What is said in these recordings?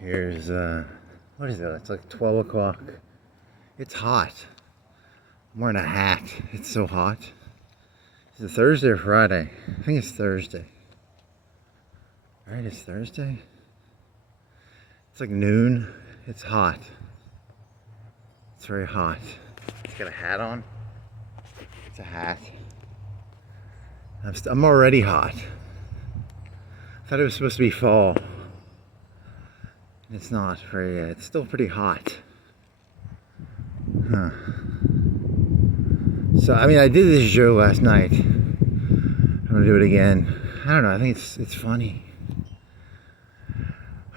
Here's, what is it? It's like 12 o'clock. It's hot. I'm wearing a hat. It's so hot. Is it Thursday or Friday? I think it's Thursday. Right, it's Thursday. It's like noon. It's hot. It's very hot. It's got a hat on. It's a hat. I'm already hot. I thought it was supposed to be fall. It's not very, it's still pretty hot. Huh. So, I mean, I did this joke last night. I'm gonna do it again. I don't know, I think it's funny.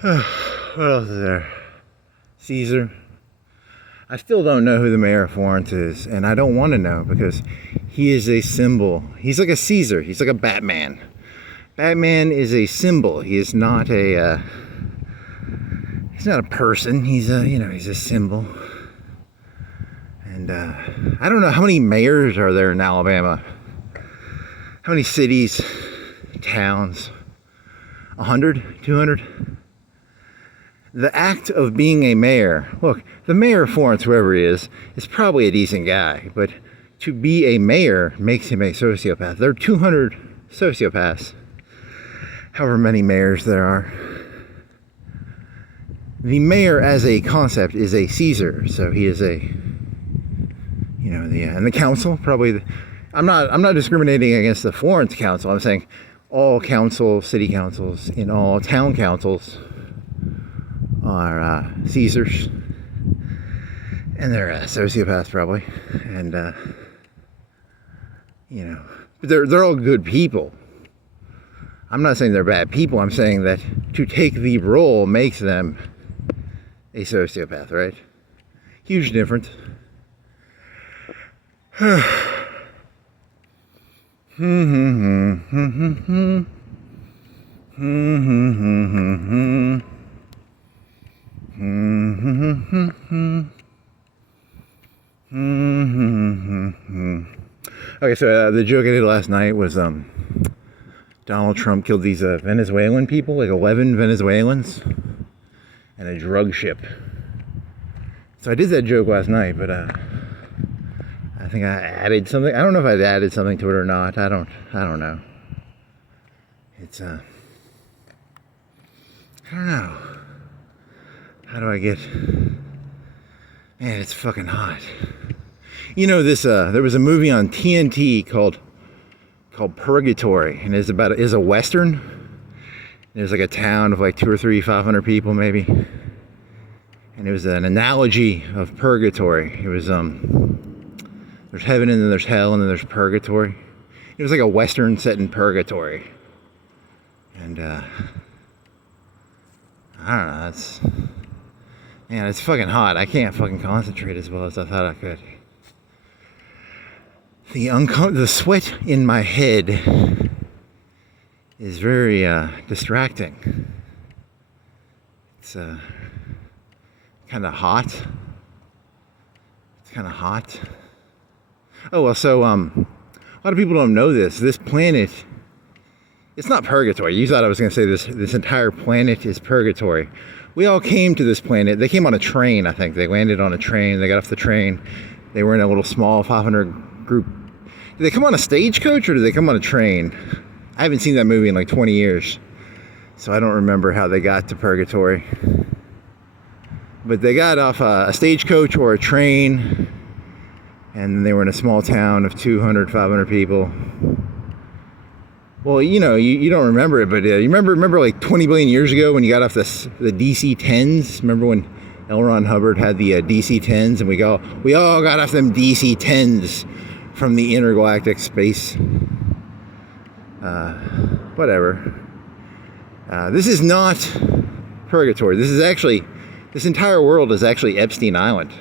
What else is there? Caesar. I still don't know who the mayor of Florence is, and I don't want to know because he is a symbol. He's like a Caesar. He's like a Batman. Batman is a symbol. He is not a. He's not a person. He's a, he's a symbol. And I don't know how many mayors are there in Alabama. How many cities, towns? 100, 200. The act of being a mayor, look, the mayor of Florence, whoever he is probably a decent guy, but to be a mayor makes him a sociopath. There are 200 sociopaths, however many mayors there are. The mayor as a concept is a Caesar, so he is a, and the council, probably, I'm not discriminating against the Florence council, I'm saying all city councils in all town councils are Caesars, and they're sociopaths probably, and but they're all good people. I'm not saying they're bad people. I'm saying that to take the role makes them a sociopath, right? Huge difference. Okay, so the joke I did last night was Donald Trump killed these Venezuelan people, like 11 Venezuelans, and a drug ship. So I did that joke last night, but I think I added something. I don't know if I added something to it or not. I don't know. It's I don't know. How do I get? Man, it's fucking hot. This there was a movie on TNT called Purgatory, and it's is a western. There's like a town of like 200 or 500 people maybe, and it was an analogy of purgatory. It was there's heaven and then there's hell and then there's purgatory. It was like a western set in purgatory, and I don't know. It's fucking hot. I can't fucking concentrate as well as I thought I could. The sweat in my head is very distracting. It's kind of hot. It's kind of hot. Oh, well, so a lot of people don't know this. This planet, it's not purgatory. You thought I was going to say this entire planet is purgatory. We all came to this planet. They came on a train, I think. They landed on a train. They got off the train. They were in a little small 500 group. Did they come on a stagecoach or did they come on a train? I haven't seen that movie in like 20 years, so I don't remember how they got to purgatory. But they got off a stagecoach or a train, and they were in a small town of 200, 500 people. Well, you don't remember it, but you remember like 20 billion years ago when you got off the DC-10s? Remember when L. Ron Hubbard had the DC-10s, and we all got off them DC-10s from the intergalactic space. Whatever. This is not purgatory. This entire world is actually Epstein Island.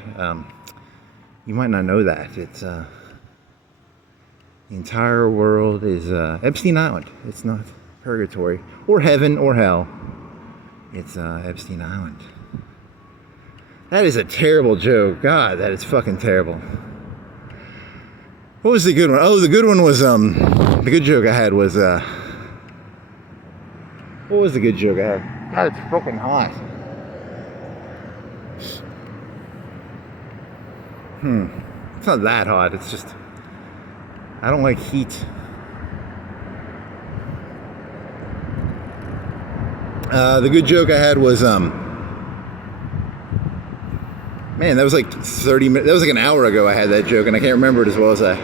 You might not know that. It's the entire world is Epstein Island. It's not purgatory or heaven or hell. It's Epstein Island. That is a terrible joke. God, that is fucking terrible. What was the good one? Oh, the good one was the good joke I had was what What was the good joke I had? God, it's fucking hot. It's not that hot. It's just, I don't like heat. The good joke I had was, man, that was like 30 minutes, that was like an hour ago I had that joke, and I can't remember it as well as I.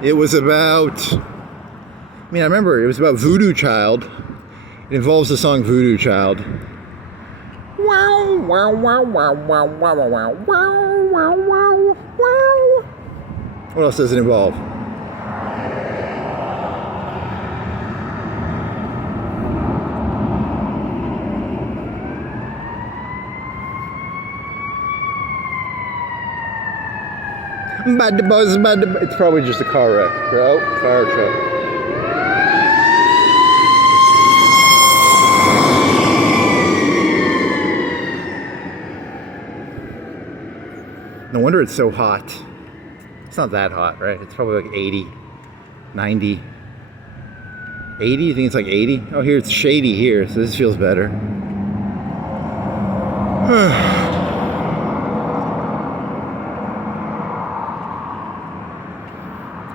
It was about, I remember it was about VoodooChild. It involves the song VoodooChild. Wow, wow, wow, wow, wow, wow, wow, wow, wow, wow, wow. What else does it involve? It's probably just a car wreck. Oh, fire truck. No wonder it's so hot. It's not that hot, right? It's probably like 80, 90. 80? You think it's like 80? Oh, here it's shady here, so this feels better.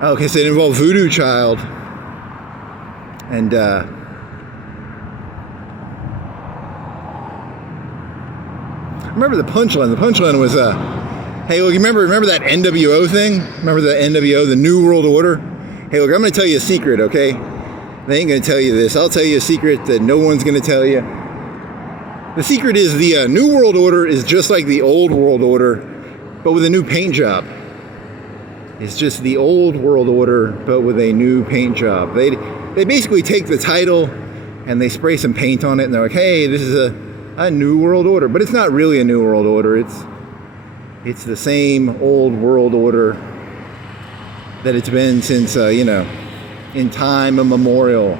Okay, so it involved VoodooChild. And, I remember the punchline. The punchline was, hey, look, you remember that NWO thing? Remember the NWO, the New World Order? Hey, look, I'm going to tell you a secret, okay? They ain't going to tell you this. I'll tell you a secret that no one's going to tell you. The secret is the New World Order is just like the Old World Order, but with a new paint job. It's just the Old World Order, but with a new paint job. They basically take the title and they spray some paint on it, and they're like, hey, this is a New World Order. But it's not really a New World Order. It's the same Old World Order that it's been since, in time immemorial.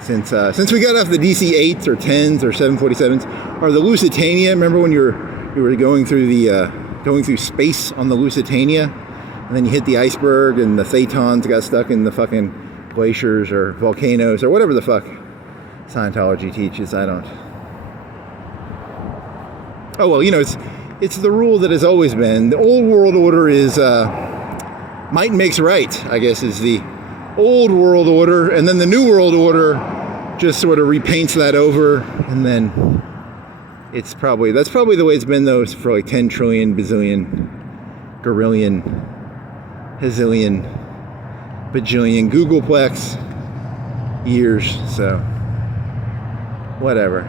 Since we got off the DC-8s or 10s or 747s, or the Lusitania. Remember when you were going through space on the Lusitania, and then you hit the iceberg, and the Phaetons got stuck in the fucking glaciers or volcanoes or whatever the fuck Scientology teaches. I don't. Oh well, it's the rule that has always been. The Old World Order is might makes right, I guess, is the Old World Order, and then the New World Order just sort of repaints that over, and then that's probably the way it's been though for like 10 trillion, bazillion, gorillion, hazillion, bajillion, Googleplex years. So whatever.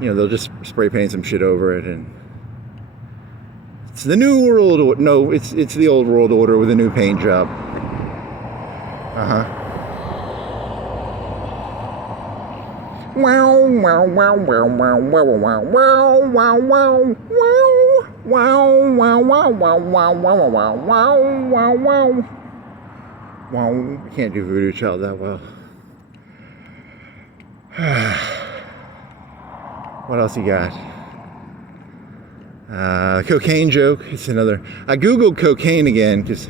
They'll just spray paint some shit over it, and it's the New World Order. No, it's the Old World Order with a new paint job. Wow, wow, wow, wow, wow, wow, wow, wow, wow, wow, wow, wow, wow, wow, wow, wow, wow, wow, wow, wow. Wow, I can't do VoodooChild that well. What else you got? Cocaine joke. It's another. I googled cocaine again because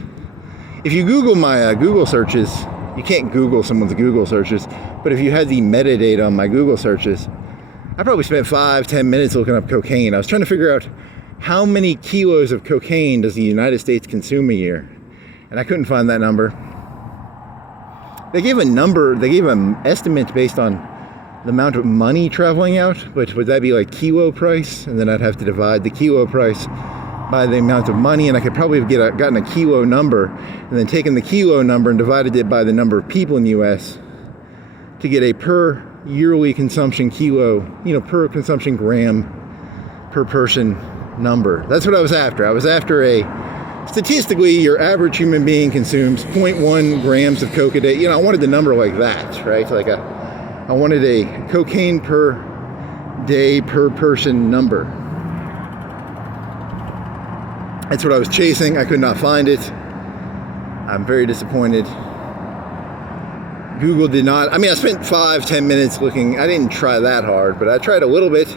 if you Google my Google searches, you can't Google someone's Google searches. But if you had the metadata on my Google searches, I probably spent 5-10 minutes looking up cocaine. I was trying to figure out how many kilos of cocaine does the United States consume a year, and I couldn't find that number. They gave a number. They gave an estimate based on the amount of money traveling out, but would that be like kilo price? And then I'd have to divide the kilo price by the amount of money, and I could probably have gotten a kilo number, and then taken the kilo number and divided it by the number of people in the U.S. to get a per yearly consumption kilo, per consumption gram per person number. That's what I was after. I was after statistically, your average human being consumes 0.1 grams of coke a day. I wanted the number like that, right? I wanted a cocaine per day per person number. That's what I was chasing. I could not find it. I'm very disappointed. Google did not. I spent 5-10 minutes looking. I didn't try that hard, but I tried a little bit.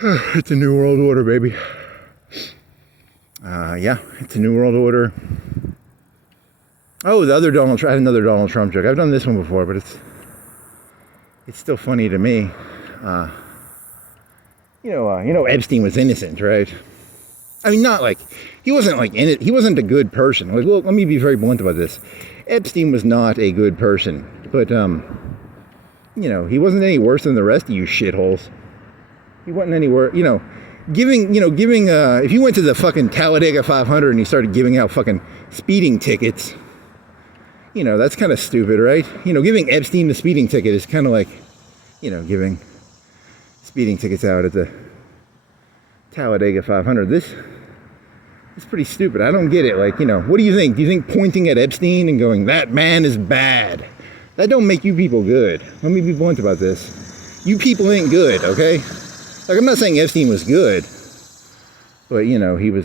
It's a new world order, baby. Yeah, it's a new world order. Oh, the other Donald Trump. I had another Donald Trump joke. I've done this one before, but it's still funny to me. You know, Epstein was innocent, right? I mean, not like he wasn't like in it. He wasn't a good person. Like, well, let me be very blunt about this. Epstein was not a good person, but you know, he wasn't any worse than the rest of you shitholes. He wasn't any worse. You know, giving. If you went to the fucking Talladega 500 and you started giving out fucking speeding tickets, you know, that's kind of stupid, right? You know, giving Epstein the speeding ticket is kind of like, you know, giving speeding tickets out at the Talladega 500. This is pretty stupid. I don't get it. Like, you know, what do you think? Do you think pointing at Epstein and going, that man is bad, that don't make you people good? Let me be blunt about this. You people ain't good, okay? Like, I'm not saying Epstein was good, but, you know, I don't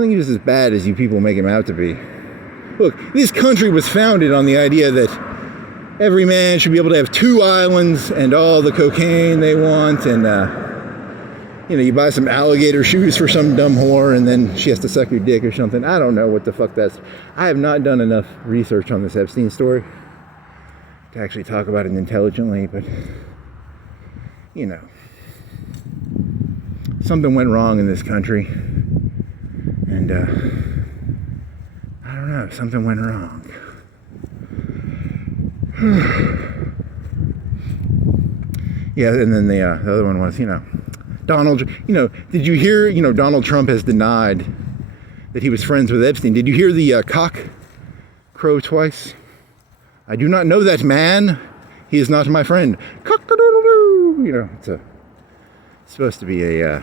think he was as bad as you people make him out to be. Look, this country was founded on the idea that every man should be able to have 2 islands and all the cocaine they want, and, you know, you buy some alligator shoes for some dumb whore and then she has to suck your dick or something. I don't know what the fuck that's... I have not done enough research on this Epstein story to actually talk about it intelligently, but, you know, something went wrong in this country, and, I don't know, something went wrong. Yeah, and then the other one was, you know, Donald, you know, did you hear, you know, Donald Trump has denied that he was friends with Epstein. Did you hear the cock crow twice? I do not know that man. He is not my friend. Cock-a-doodle-doo. You know, it's supposed to be a,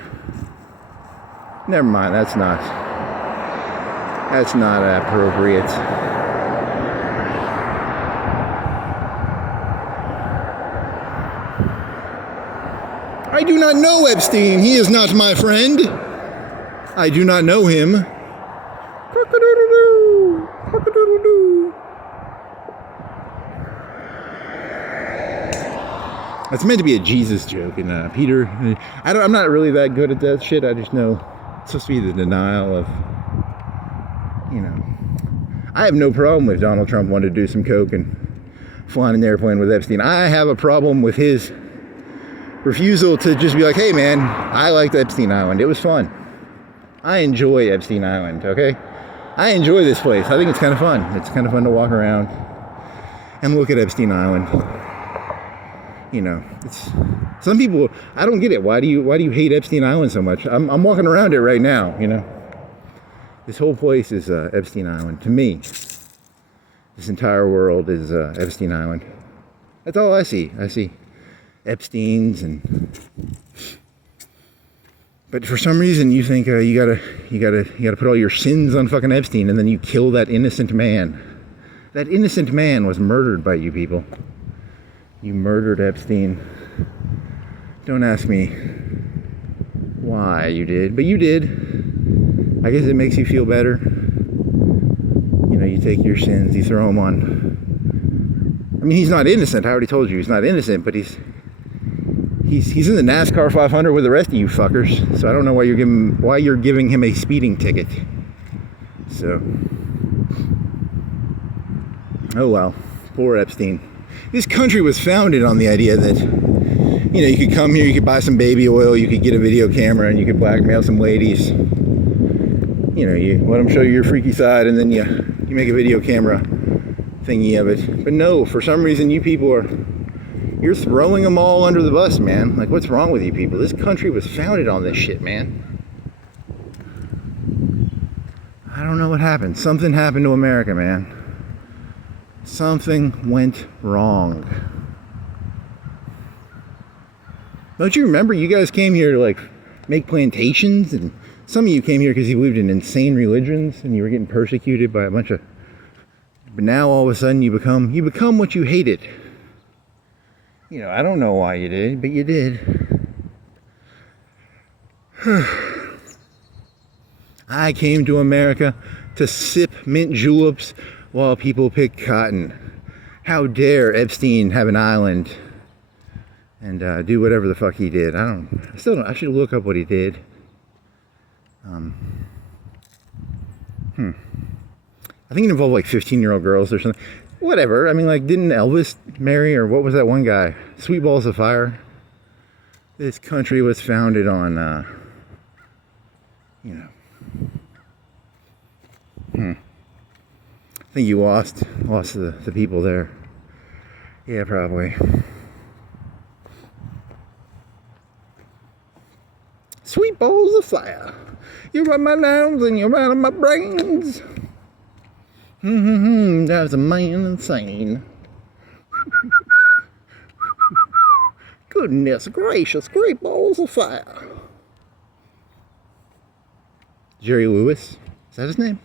never mind, that's not appropriate. I do not know Epstein. He is not my friend. I do not know him. Cock-a-doodle-doo. Cock-a-doodle-doo. That's meant to be a Jesus joke, and Peter, I'm not really that good at that shit. I just know it's supposed to be the denial of, you know. I have no problem if Donald Trump wanted to do some coke and fly in an airplane with Epstein. I have a problem with his refusal to just be like, hey man, I liked Epstein Island. It was fun. I enjoy Epstein Island, okay? I enjoy this place. I think it's kind of fun. It's kind of fun to walk around and look at Epstein Island. You know, it's some people, I don't get it. Why do you hate Epstein Island so much? I'm walking around it right now, you know. This whole place is Epstein Island. To me, this entire world is Epstein Island. That's all I see. I see Epsteins, but for some reason you think you gotta put all your sins on fucking Epstein, and then you kill that innocent man. That innocent man was murdered by you people. You murdered Epstein. Don't ask me why you did, but you did. I guess it makes you feel better. You know, you take your sins, you throw them on. I mean, he's not innocent. I already told you he's not innocent, but he's in the NASCAR 500 with the rest of you fuckers. So I don't know why you're giving him a speeding ticket. So, oh well, poor Epstein. This country was founded on the idea that, you know, you could come here, you could buy some baby oil, you could get a video camera, and you could blackmail some ladies. You know, you let them show you your freaky side, and then you make a video camera thingy of it. But no, for some reason you people you're throwing them all under the bus, man. Like, what's wrong with you people? This country was founded on this shit, man. I don't know what happened. Something happened to America, man. Something went wrong. Don't you remember? You guys came here to, like, make plantations, and some of you came here because you believed in insane religions and you were getting persecuted by a bunch of... But now all of a sudden you become what you hated. You know, I don't know why you did, but you did. I came to America to sip mint juleps while people pick cotton. How dare Epstein have an island and do whatever the fuck he did. I still don't. I should look up what he did. I think it involved like 15-year-old girls or something. Whatever. I mean, like, didn't Elvis marry, or what was that one guy? Sweet Balls of Fire. This country was founded on, you know. I think you lost the people there. Yeah, probably. Sweet balls of fire. You run my lungs and you're out of my brains. Drives a man insane. Goodness gracious, great balls of fire. Jerry Lewis? Is that his name?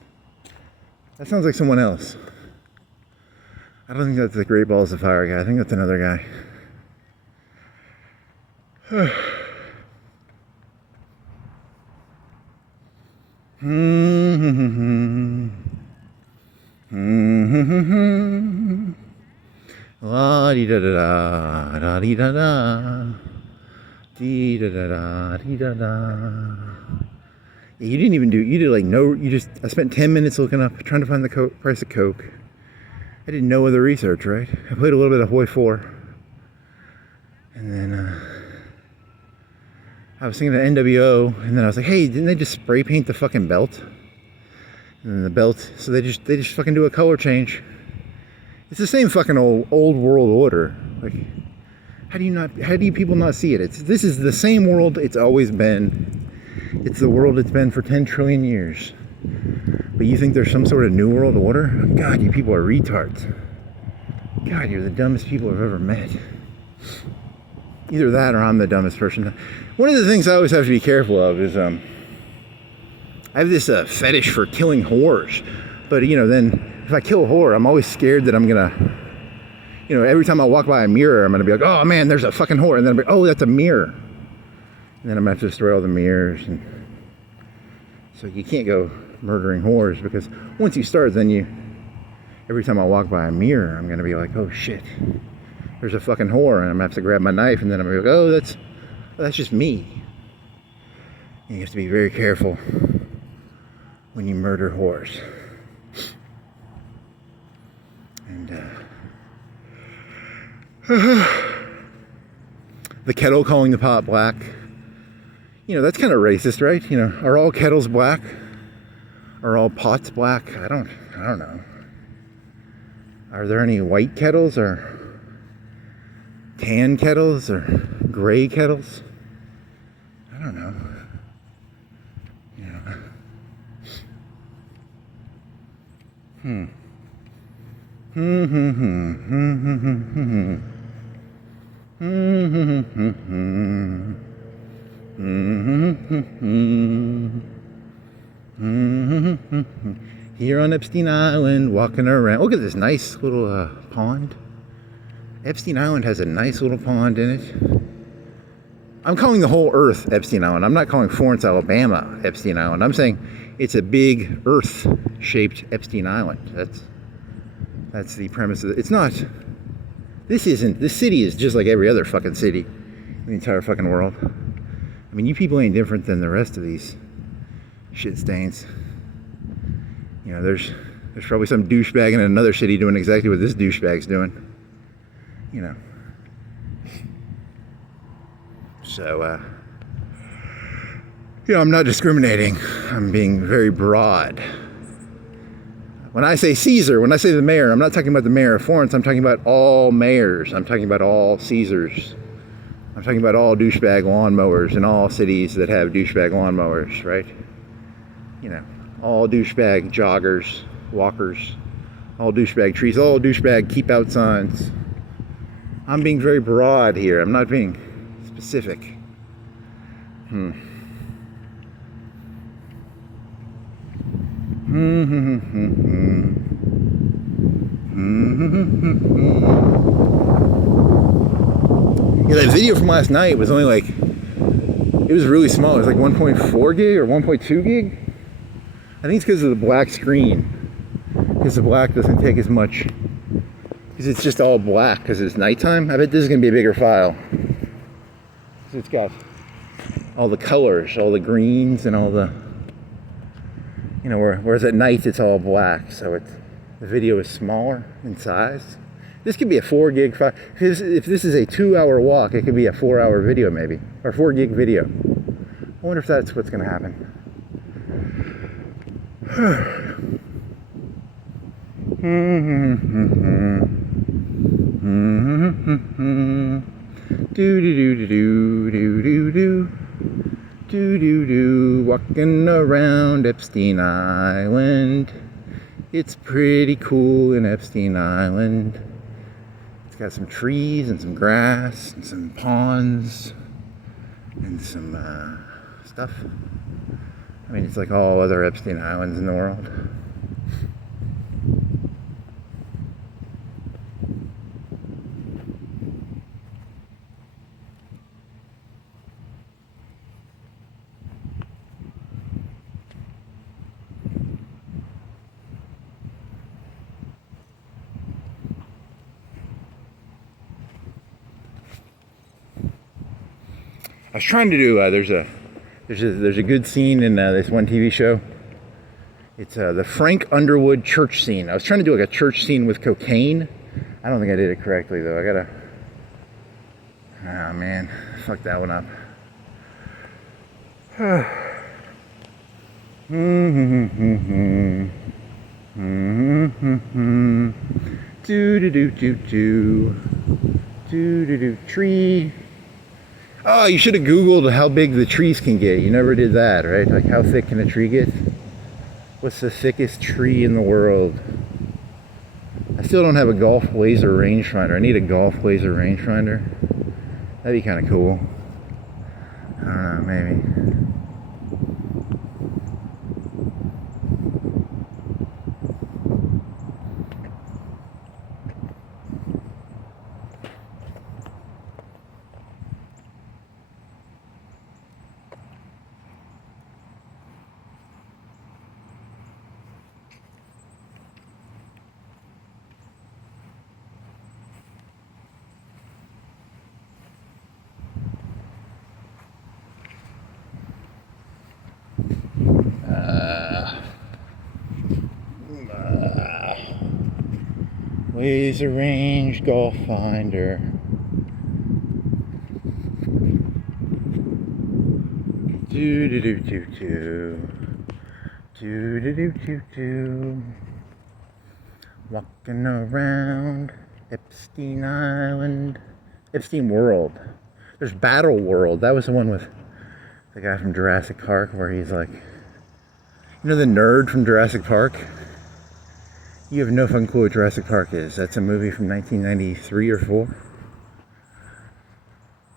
That sounds like someone else. I don't think that's the Great Balls of Fire guy. I think that's another guy. La di da da da di da da di da da da di da da. You didn't even you did like no, I spent 10 minutes looking up, trying to find the price of Coke. I did no other research, right? I played a little bit of Hoi 4. And then, I was thinking of NWO, and then I was like, hey, didn't they just spray paint the fucking belt? And then the belt, so they just fucking do a color change. It's the same fucking old world order. Like, how do you people not see it? This is the same world it's always been. It's the world it's been for 10 trillion years. But you think there's some sort of new world order? God, you people are retards. God, you're the dumbest people I've ever met. Either that or I'm the dumbest person. One of the things I always have to be careful of is, I have this fetish for killing whores. But, then if I kill a whore, I'm always scared that I'm gonna, every time I walk by a mirror, I'm gonna be like, oh man, there's a fucking whore. And then I'm like, oh, that's a mirror. And then I'm gonna have to destroy all the mirrors. And so you can't go murdering whores, because once you start, then every time I walk by a mirror, I'm gonna be like, oh shit, there's a fucking whore, and I'm gonna have to grab my knife, and then I'm gonna be like, oh, that's just me. And you have to be very careful when you murder whores. And the kettle calling the pot black, that's kind of racist, right? Are all kettles black? Are all pots black? I don't know. Are there any white kettles or tan kettles or gray kettles? I don't know. Here on Epstein Island, walking around. Look at this nice little pond. Epstein Island has a nice little pond in it. I'm calling the whole earth Epstein Island. I'm not calling Florence, Alabama Epstein Island. I'm saying it's a big earth-shaped Epstein Island. That's the premise of it. It's not. This city is just like every other fucking city in the entire fucking world. I mean, you people ain't different than the rest of these shit stains. There's probably some douchebag in another city doing exactly what this douchebag's doing. So, I'm not discriminating. I'm being very broad. When I say Caesar, when I say the mayor, I'm not talking about the mayor of Florence. I'm talking about all mayors. I'm talking about all Caesars. I'm talking about all douchebag lawnmowers in all cities that have douchebag lawnmowers, right? All douchebag joggers, walkers, all douchebag trees, all douchebag keep out signs. I'm being very broad here. I'm not being specific. Yeah, that video from last night was only like, it was really small. It was like 1.4 gig or 1.2 gig. I think it's because of the black screen. Because the black doesn't take as much. Because it's just all black because it's nighttime. I bet this is going to be a bigger file. it's got all the colors, all the greens and all the, you know, whereas at night it's all black, so the video is smaller in size. This could be a 4 gig file. If this is a 2-hour walk, it could be a 4-hour video maybe, or 4 gig video. I wonder if that's what's gonna happen. Do do do do do do do do do do. Walking around Epstein Island. It's pretty cool in Epstein Island. It's got some trees and some grass and some ponds and some stuff. I mean, it's like all other Epstein Islands in the world. I was trying to do, there's a good scene in this one TV show. It's the Frank Underwood church scene. I was trying to do like a church scene with cocaine. I don't think I did it correctly though. Oh man, fucked that one up. Do do do do do do do do tree. Oh, you should have Googled how big the trees can get. You never did that, right? Like, how thick can a tree get? What's the thickest tree in the world? I still don't have a golf laser rangefinder. I need a golf laser rangefinder. That'd be kind of cool. I don't know, maybe. Laser range golf finder. Do do do do do. Do do do do do. Walking around Epstein Island. Epstein World. There's Battle World. That was the one with the guy from Jurassic Park where he's like, you know the nerd from Jurassic Park? You have no fucking clue what Jurassic Park is. That's a movie from 1993 or 4.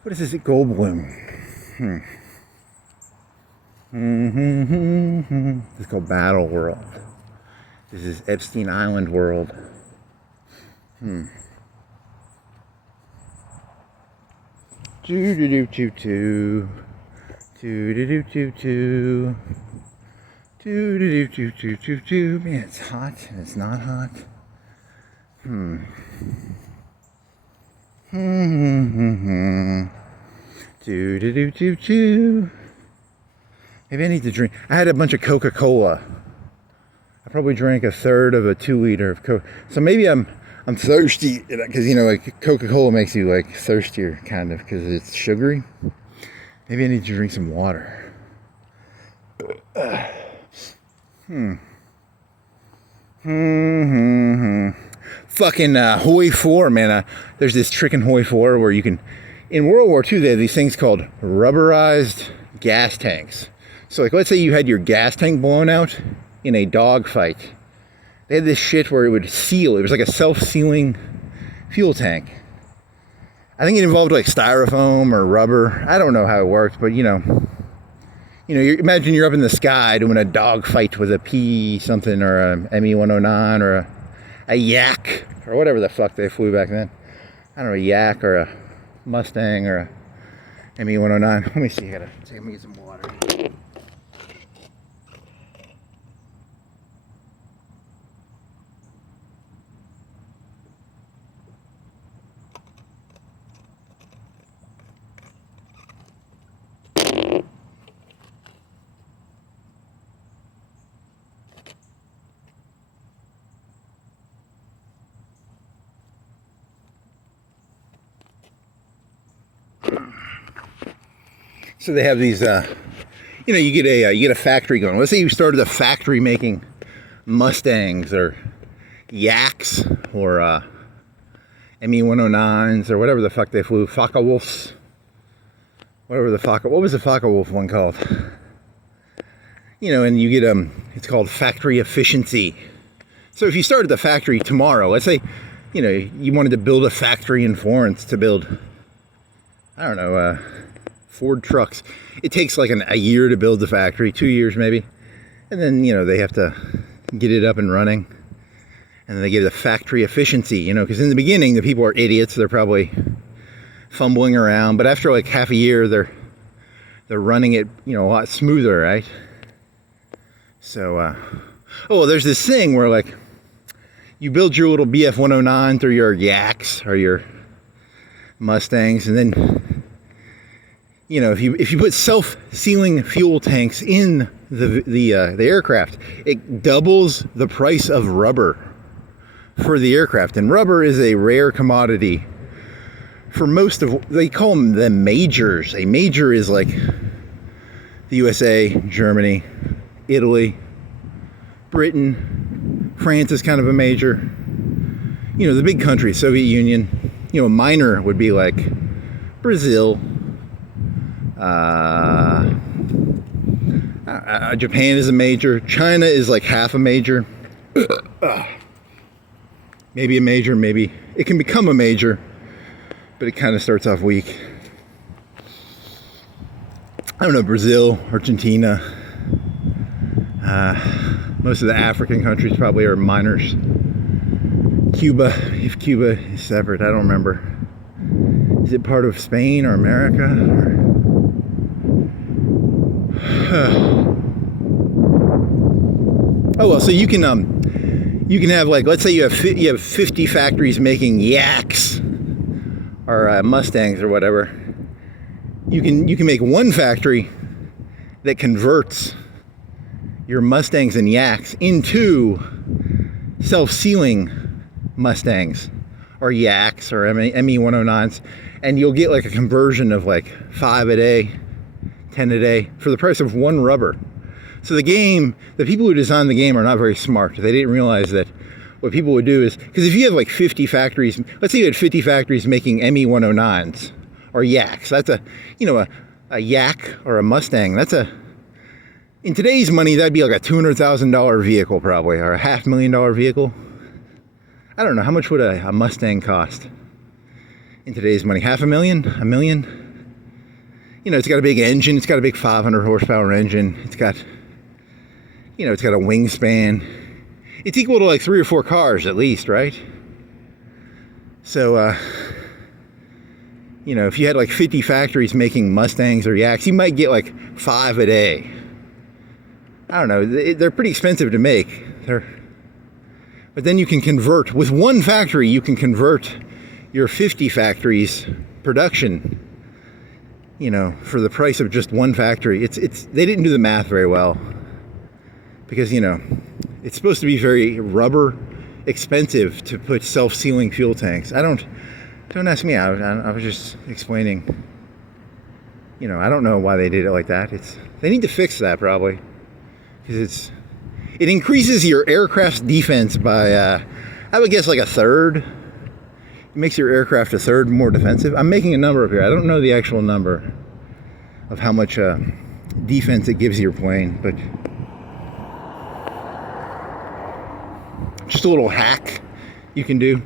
What is this? Goldblum. This is called Battle World. This is Epstein Island World. Do do do do do. Do do do do do. Do do do do do do. Man, it's hot and it's not hot. Do do do do do. Maybe I need to drink. I had a bunch of Coca-Cola. I probably drank a third of a 2-liter of Coke. So maybe I'm thirsty because, you know, like Coca-Cola makes you like thirstier kind of because it's sugary. Maybe I need to drink some water. Fucking Hoi 4, man. There's this trick in Hoi 4 where you can, in World War II, they had these things called rubberized gas tanks. So like, let's say you had your gas tank blown out in a dogfight. They had this shit where it would seal. It was like a self-sealing fuel tank. I think it involved like styrofoam or rubber. I don't know how it worked, but you know, imagine you're up in the sky doing a dogfight with a P something or a ME-109 or a Yak or whatever the fuck they flew back then. I don't know, a Yak or a Mustang or a ME-109. Let me see. Let me get some water. So they have these, you get a factory going. Let's say you started a factory making Mustangs or Yaks or ME-109s or whatever the fuck they flew, Focke-Wulfs. What was the Focke-Wulf one called? And you get, it's called factory efficiency. So if you started the factory tomorrow, let's say, you wanted to build a factory in Florence to build, I don't know, Ford trucks. It takes like a year to build the factory, 2 years maybe. And then, they have to get it up and running. And then they get the factory efficiency, because in the beginning, the people are idiots. They're probably fumbling around, but after like half a year, they're running it, a lot smoother, right? So, there's this thing where like you build your little BF-109 through your Yaks or your Mustangs, and then if you put self-sealing fuel tanks in the aircraft, it doubles the price of rubber for the aircraft, and rubber is a rare commodity. For most of, they call them the majors. A major is like the USA, Germany, Italy, Britain, France is kind of a major. The big countries, Soviet Union. A minor would be like Brazil. Japan is a major. China is like half a major. Maybe a major, maybe. It can become a major, but it kind of starts off weak. I don't know, Brazil, Argentina, most of the African countries probably are minors. Cuba, if Cuba is separate, I don't remember. Is it part of Spain or America? So you can have, like, let's say you have 50 factories making Yaks or Mustangs or whatever. You can make one factory that converts your Mustangs and Yaks into self-sealing Mustangs or Yaks or ME-109s, and you'll get like a conversion of like 5 a day, 10 a day for the price of one rubber. So the people who designed the game are not very smart. They didn't realize that what people would do is, because if you have like 50 factories, let's say you had 50 factories making ME-109s or Yaks, that's a Yak or a Mustang, in today's money, that'd be like a $200,000 vehicle probably, or a $500,000 vehicle. I don't know, how much would a Mustang cost in today's money? $500,000? $1 million? It's got a big engine, it's got a big 500 horsepower engine, it's got a wingspan. It's equal to like 3 or 4 cars at least, right? So, if you had like 50 factories making Mustangs or Yaks, you might get like 5 a day. I don't know, they're pretty expensive to make. But then you can convert, with one factory, you can convert your 50 factories production, for the price of just one factory. They didn't do the math very well. Because, it's supposed to be very rubber expensive to put self-sealing fuel tanks. Don't ask me. I was just explaining. I don't know why they did it like that. They need to fix that probably, because it increases your aircraft's defense by I would guess like a third. It makes your aircraft a third more defensive. I'm making a number up here. I don't know the actual number of how much defense it gives your plane, but just a little hack you can do.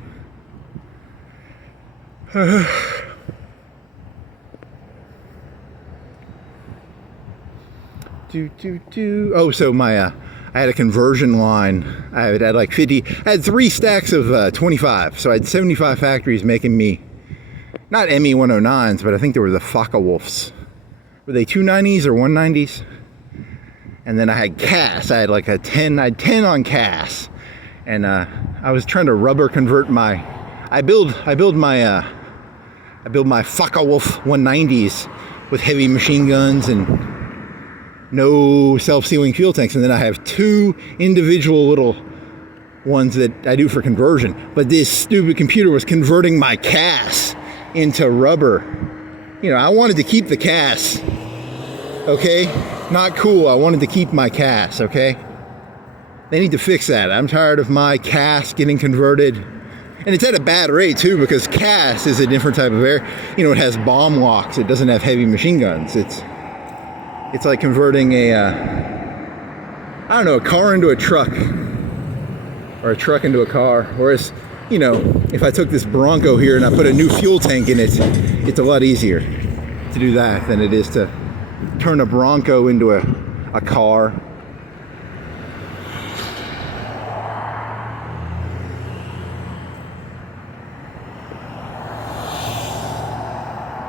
So I had a conversion line. I had like 50. I had 3 stacks of 25. So I had 75 factories making me, not ME-109s, but I think they were the Focke-Wulfs. Were they 290s or 190s? And then I had CAS. I had like I had 10 on CAS. And I was trying to rubber convert I build my Focke-Wulf 190s with heavy machine guns and no self-sealing fuel tanks, and then I have 2 individual little ones that I do for conversion. But this stupid computer was converting my CAS into rubber I wanted to keep the CAS, okay? Not cool. I wanted to keep my CAS, okay? They need to fix that. I'm tired of my CAS getting converted. And it's at a bad rate, too, because CAS is a different type of air. It has bomb locks. It doesn't have heavy machine guns. It's like converting a car into a truck. Or a truck into a car. Whereas, if I took this Bronco here and I put a new fuel tank in it, it's a lot easier to do that than it is to turn a Bronco into a car.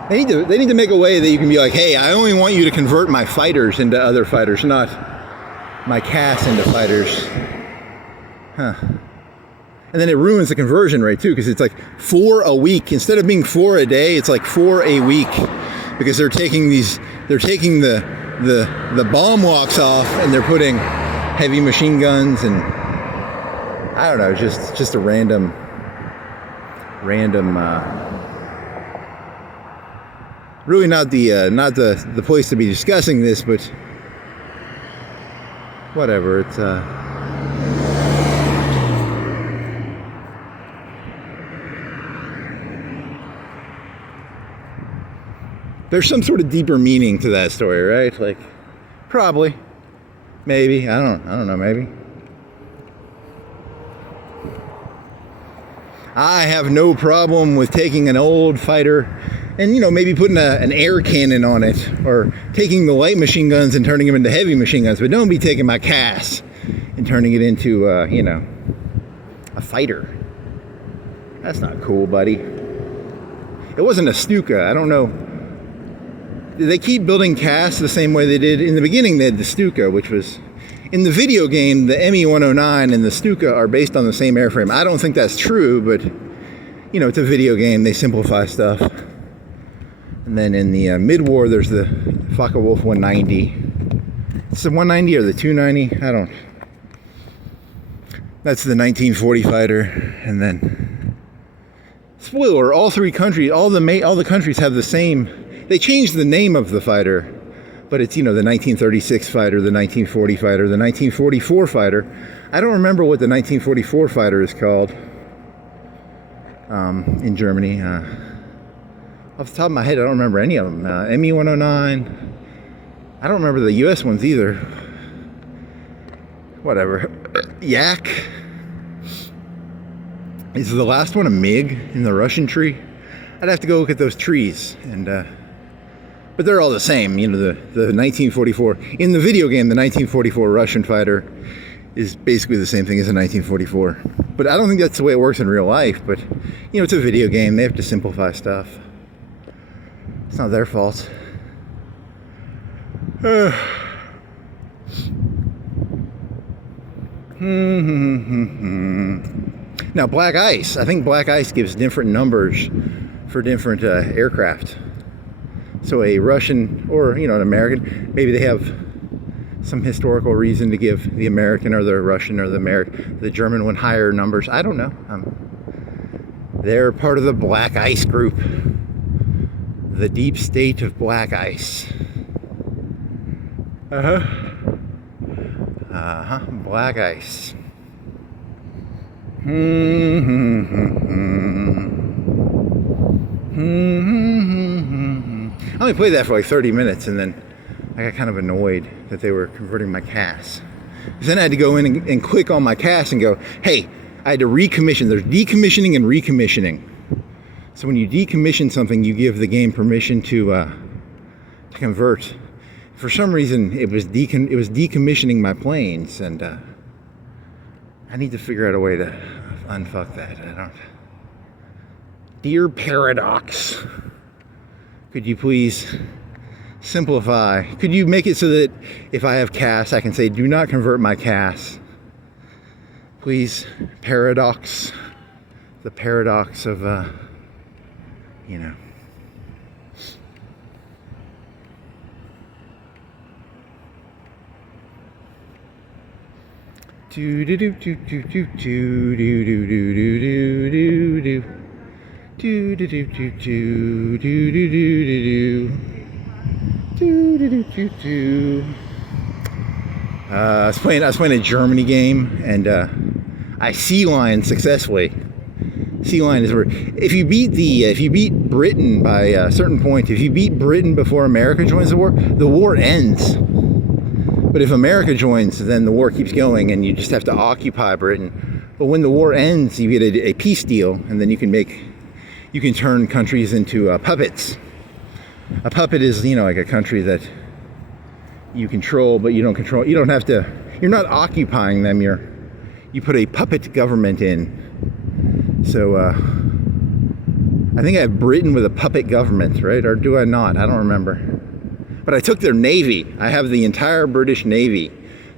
They need to make a way that you can be like, hey, I only want you to convert my fighters into other fighters, not my CAS into fighters. Huh. And then it ruins the conversion rate too, because it's like 4 a week. Instead of being 4 a day, it's like 4 a week. Because they're taking the bomb locks off and they're putting heavy machine guns and I don't know, just a random really not the place to be discussing this, but whatever. It's there's some sort of deeper meaning to that story, right? Like, probably, maybe, I don't know, maybe. I have no problem with taking an old fighter and, maybe putting an air cannon on it, or taking the light machine guns and turning them into heavy machine guns, but don't be taking my CAS and turning it into, a fighter. That's not cool, buddy. It wasn't a Stuka. I don't know. They keep building CAS the same way they did in the beginning. They had the Stuka, which was in the video game. The ME-109 and the Stuka are based on the same airframe. I don't think that's true, but it's a video game. They simplify stuff. And then in the mid-war, there's the Focke-Wulf 190. It's the 190 or the 290. I don't. That's the 1940 fighter, and then spoiler: all three countries, all the countries have the same. They changed the name of the fighter, but it's, the 1936 fighter, the 1940 fighter, the 1944 fighter. I don't remember what the 1944 fighter is called in Germany. Off the top of my head, I don't remember any of them. ME-109. I don't remember the U.S. ones either. Whatever. Yak. Is the last one a MiG in the Russian tree? I'd have to go look at those trees, and but they're all the same. The 1944 in the video game, the 1944 Russian fighter is basically the same thing as the 1944. But I don't think that's the way it works in real life. But it's a video game; they have to simplify stuff. It's not their fault. Now, black ice. I think black ice gives different numbers for different aircraft. So a Russian or an American, maybe they have some historical reason to give the American or the Russian or the German one higher numbers. I don't know. They're part of the black ice group. The deep state of black ice. Black ice. I only played that for like 30 minutes, and then I got kind of annoyed that they were converting my CAS. Because then I had to go in and click on my CAS and go, hey, I had to recommission. There's decommissioning and recommissioning. So when you decommission something, you give the game permission to convert. For some reason, it was decommissioning my planes, and I need to figure out a way to unfuck that. I don't. Dear Paradox, could you please simplify? Could you make it so that if I have CAS, I can say, do not convert my CAS. Please, Paradox. The paradox of, do do do do do do do do do do do do. Do do do do do do do do do do do do do. I was playing a Germany game, and I sea lined successfully. Sea line is where if you beat Britain by a certain point, if you beat Britain before America joins the war ends. But if America joins, then the war keeps going, and you just have to occupy Britain. But when the war ends, you get a peace deal, and then you can turn countries into puppets. A puppet is, like a country that you control, but you don't control. You don't have to. You're not occupying them. You put a puppet government in. So I think I have Britain with a puppet government, right? Or do I not? I don't remember. But I took their navy. I have the entire British Navy.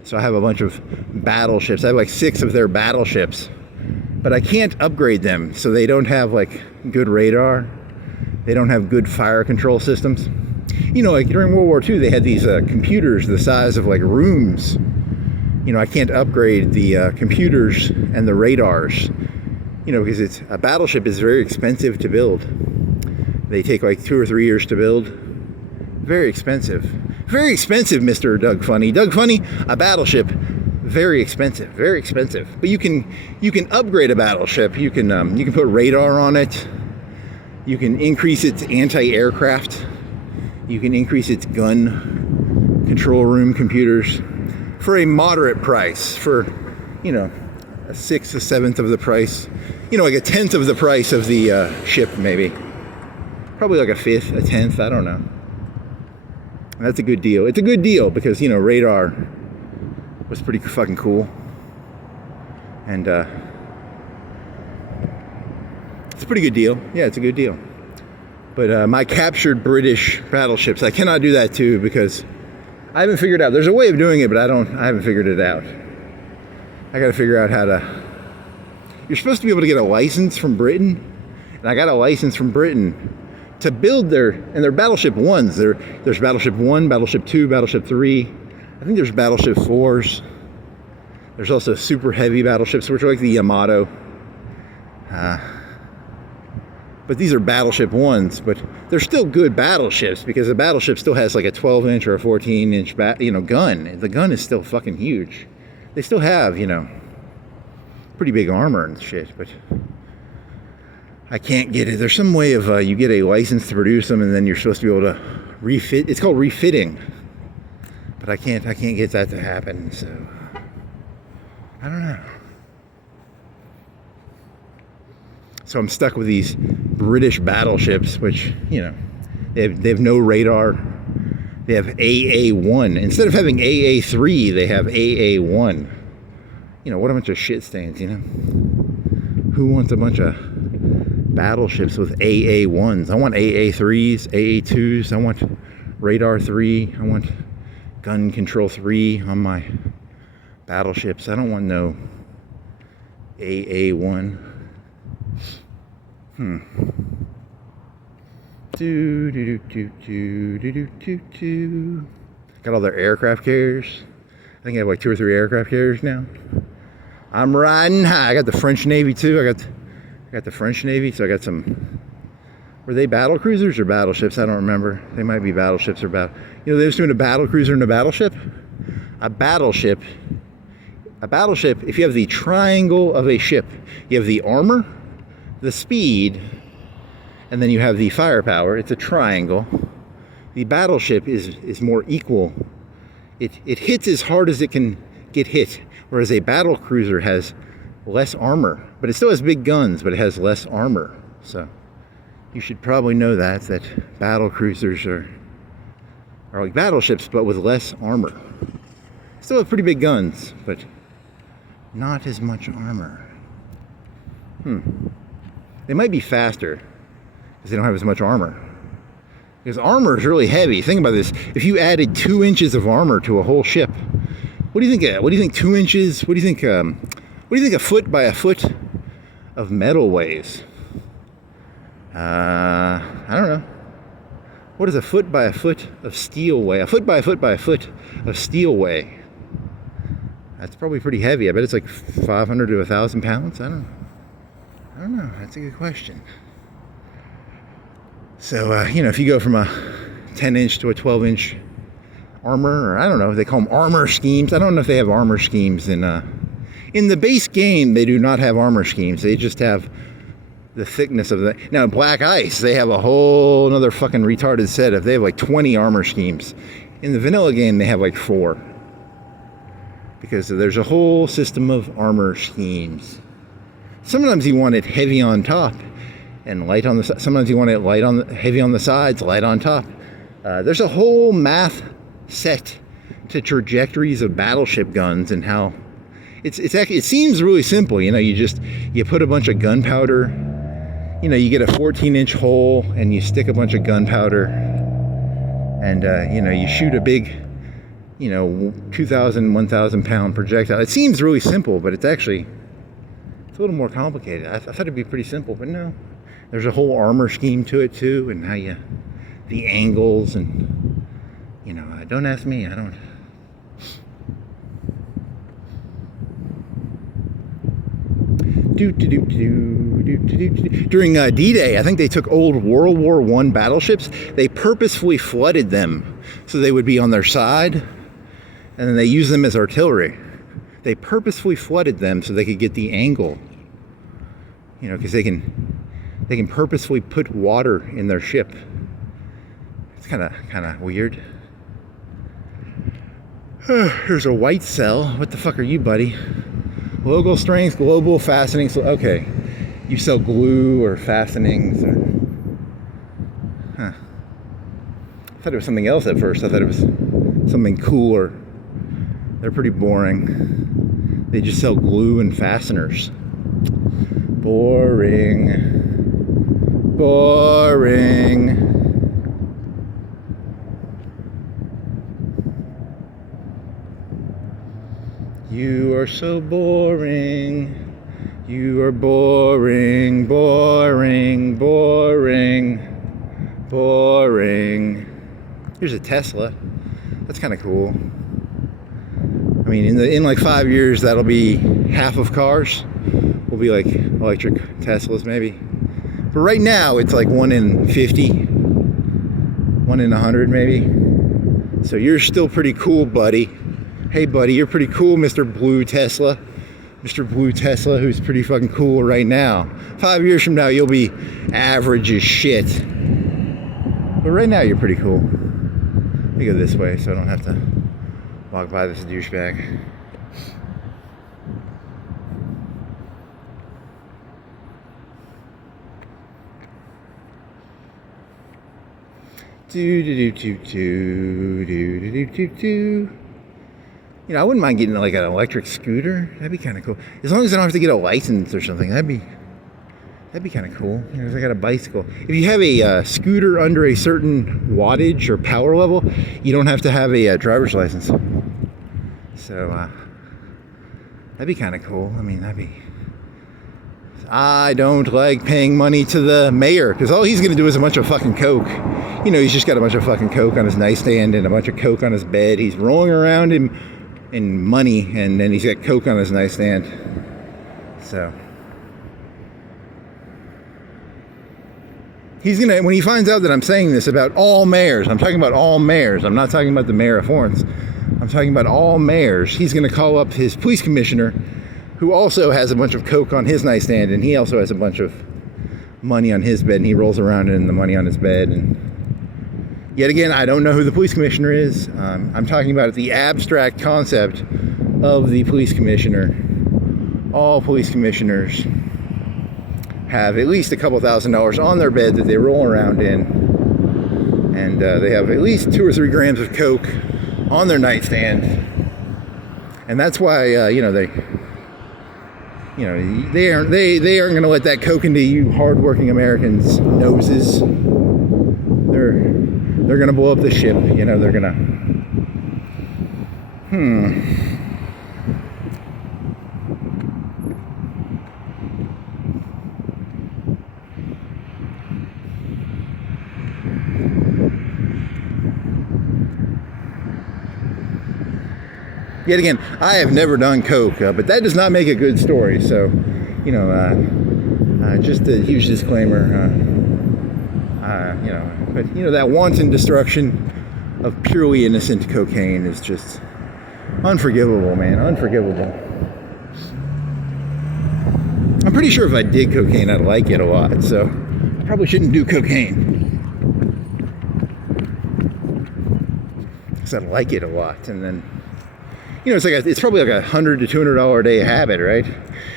So I have a bunch of battleships. I have like 6 of their battleships. But I can't upgrade them. So they don't have like good radar. They don't have good fire control systems. Like during World War II, they had these computers the size of like rooms. I can't upgrade the computers and the radars. Because a battleship is very expensive to build. They take like 2 or 3 years to build. Very expensive. Very expensive, Mr. Doug Funny. Doug Funny, a battleship, very expensive. Very expensive. But you can upgrade a battleship. You can put radar on it. You can increase its anti-aircraft. You can increase its gun control room computers for a moderate price. For, a 1/6, a 1/7 of the price. Like a 1/10 of the price of the ship, maybe. Probably like a 1/5, a 1/10, I don't know. That's a good deal. It's a good deal because, radar was pretty fucking cool. And it's a pretty good deal. Yeah, it's a good deal. But my captured British battleships, I cannot do that too because I haven't figured out. There's a way of doing it, but I haven't figured it out. I got to figure out how to. You're supposed to be able to get a license from Britain, and I got a license from Britain to build their Battleship 1s. There's Battleship 1, Battleship 2, Battleship 3. I think there's Battleship 4s. There's also super heavy battleships, which are like the Yamato. But these are Battleship 1s, but they're still good battleships because the battleship still has like a 12-inch or a 14-inch gun. The gun is still fucking huge. They still have, pretty big armor and shit, but I can't get it. There's some way of you get a license to produce them, and then you're supposed to be able to refit. It's called refitting, but I can't get that to happen. So I don't know. So I'm stuck with these British battleships, which they have no radar. They have AA1 instead of having AA3. They have AA1. What a bunch of shit stains. Who wants a bunch of battleships with AA1s? I want AA3s, AA2s. I want radar 3. I want gun control 3 on my battleships. I don't want no AA1. Got all their aircraft carriers. I think I have like 2 or 3 aircraft carriers now. I'm riding high. I got the French Navy too. I got the French Navy, so I got some. Were they battle cruisers or battleships? I don't remember. They might be battleships or they're just doing a battle cruiser and a battleship. A battleship. If you have the triangle of a ship, you have the armor, the speed, and then you have the firepower. It's a triangle. The battleship is more equal. It hits as hard as it can get hit, whereas a battle cruiser has less armor, but it still has big guns, but it has less armor. So you should probably know that battle cruisers are like battleships, but with less armor. Still have pretty big guns, but not as much armor. They might be faster because they don't have as much armor. Because armor is really heavy. Think about this. If you added 2 inches of armor to a whole ship, what do you think? What do you think 2 inches? What do you think? What do you think a foot by a foot of metal weighs? I don't know. What does a foot by a foot of steel weigh? A foot by a foot by a foot of steel weigh? That's probably pretty heavy. I bet it's like 500 to 1,000 pounds. I don't know. That's a good question. So, if you go from a 10-inch to a 12-inch armor, or I don't know, they call them armor schemes. I don't know if they have armor schemes in the base game. They do not have armor schemes. They just have the thickness of the. Now, Black Ice, they have a whole another fucking retarded set of. They have like 20 armor schemes. In the vanilla game, they have like 4. Because there's a whole system of armor schemes. Sometimes you want it heavy on top and light on the. Sometimes you want it heavy on the sides, light on top. There's a whole math set to trajectories of battleship guns and how it seems really simple. You put a bunch of gunpowder. You get a 14-inch hole and you stick a bunch of gunpowder, and you shoot a big 2,000, 1,000 pound projectile. It seems really simple, but it's a little more complicated. I thought it'd be pretty simple, but no. There's a whole armor scheme to it too, and the angles, and don't ask me. I don't. During D-Day, I think they took old World War I battleships. They purposefully flooded them so they would be on their side, and then they used them as artillery. They purposefully flooded them so they could get the angle. Because they can purposefully put water in their ship. It's kind of weird. Here's a white cell. What the fuck are you, buddy? Local strength, global fastening. Okay, you sell glue or fastenings, or I thought it was something else at first. I thought it was something cooler. They're pretty boring. They just sell glue and fasteners. Boring. You are so boring. You are boring. Here's a Tesla. That's kind of cool. I mean, in like 5 years, that'll be half of cars. Will be like electric Teslas, maybe. But right now, it's like 1 in 50, 1 in 100, maybe. So you're still pretty cool, buddy. Hey, buddy, you're pretty cool, Mr. Blue Tesla. Mr. Blue Tesla, who's pretty fucking cool right now. 5 years from now, you'll be average as shit. But right now, you're pretty cool. Let me go this way so I don't have to walk by this douchebag. I wouldn't mind getting like an electric scooter. That'd be kind of cool. As long as I don't have to get a license or something, that'd be kind of cool. If I got a bicycle. If you have a scooter under a certain wattage or power level, you don't have to have a driver's license. So that'd be kind of cool. I mean, I don't like paying money to the mayor, because all he's going to do is a bunch of fucking coke. He's just got a bunch of fucking coke on his nightstand and a bunch of coke on his bed. He's rolling around in money, and then he's got coke on his nightstand. So he's going to, when he finds out that I'm saying this about all mayors, I'm talking about all mayors. I'm not talking about the mayor of Florence. I'm talking about all mayors. He's going to call up his police commissioner, who also has a bunch of coke on his nightstand, and he also has a bunch of money on his bed, and he rolls around in the money on his bed. And yet again, I don't know who the police commissioner is. I'm talking about the abstract concept of the police commissioner. All police commissioners have at least a couple $1,000s on their bed that they roll around in, and they have at least 2 or 3 grams of coke on their nightstand, and that's why they aren't going to let that coke into you hardworking Americans' noses. They're going to blow up the ship. They're going to. Yet again, I have never done coke, but that does not make a good story. So, just a huge disclaimer. you know. But, you know, that wanton destruction of purely innocent cocaine is just unforgivable, man. Unforgivable. I'm pretty sure if I did cocaine, I'd like it a lot, so I probably shouldn't do cocaine. Because I like it a lot, and then, you know, it's probably like $100 to $200 a day habit, right?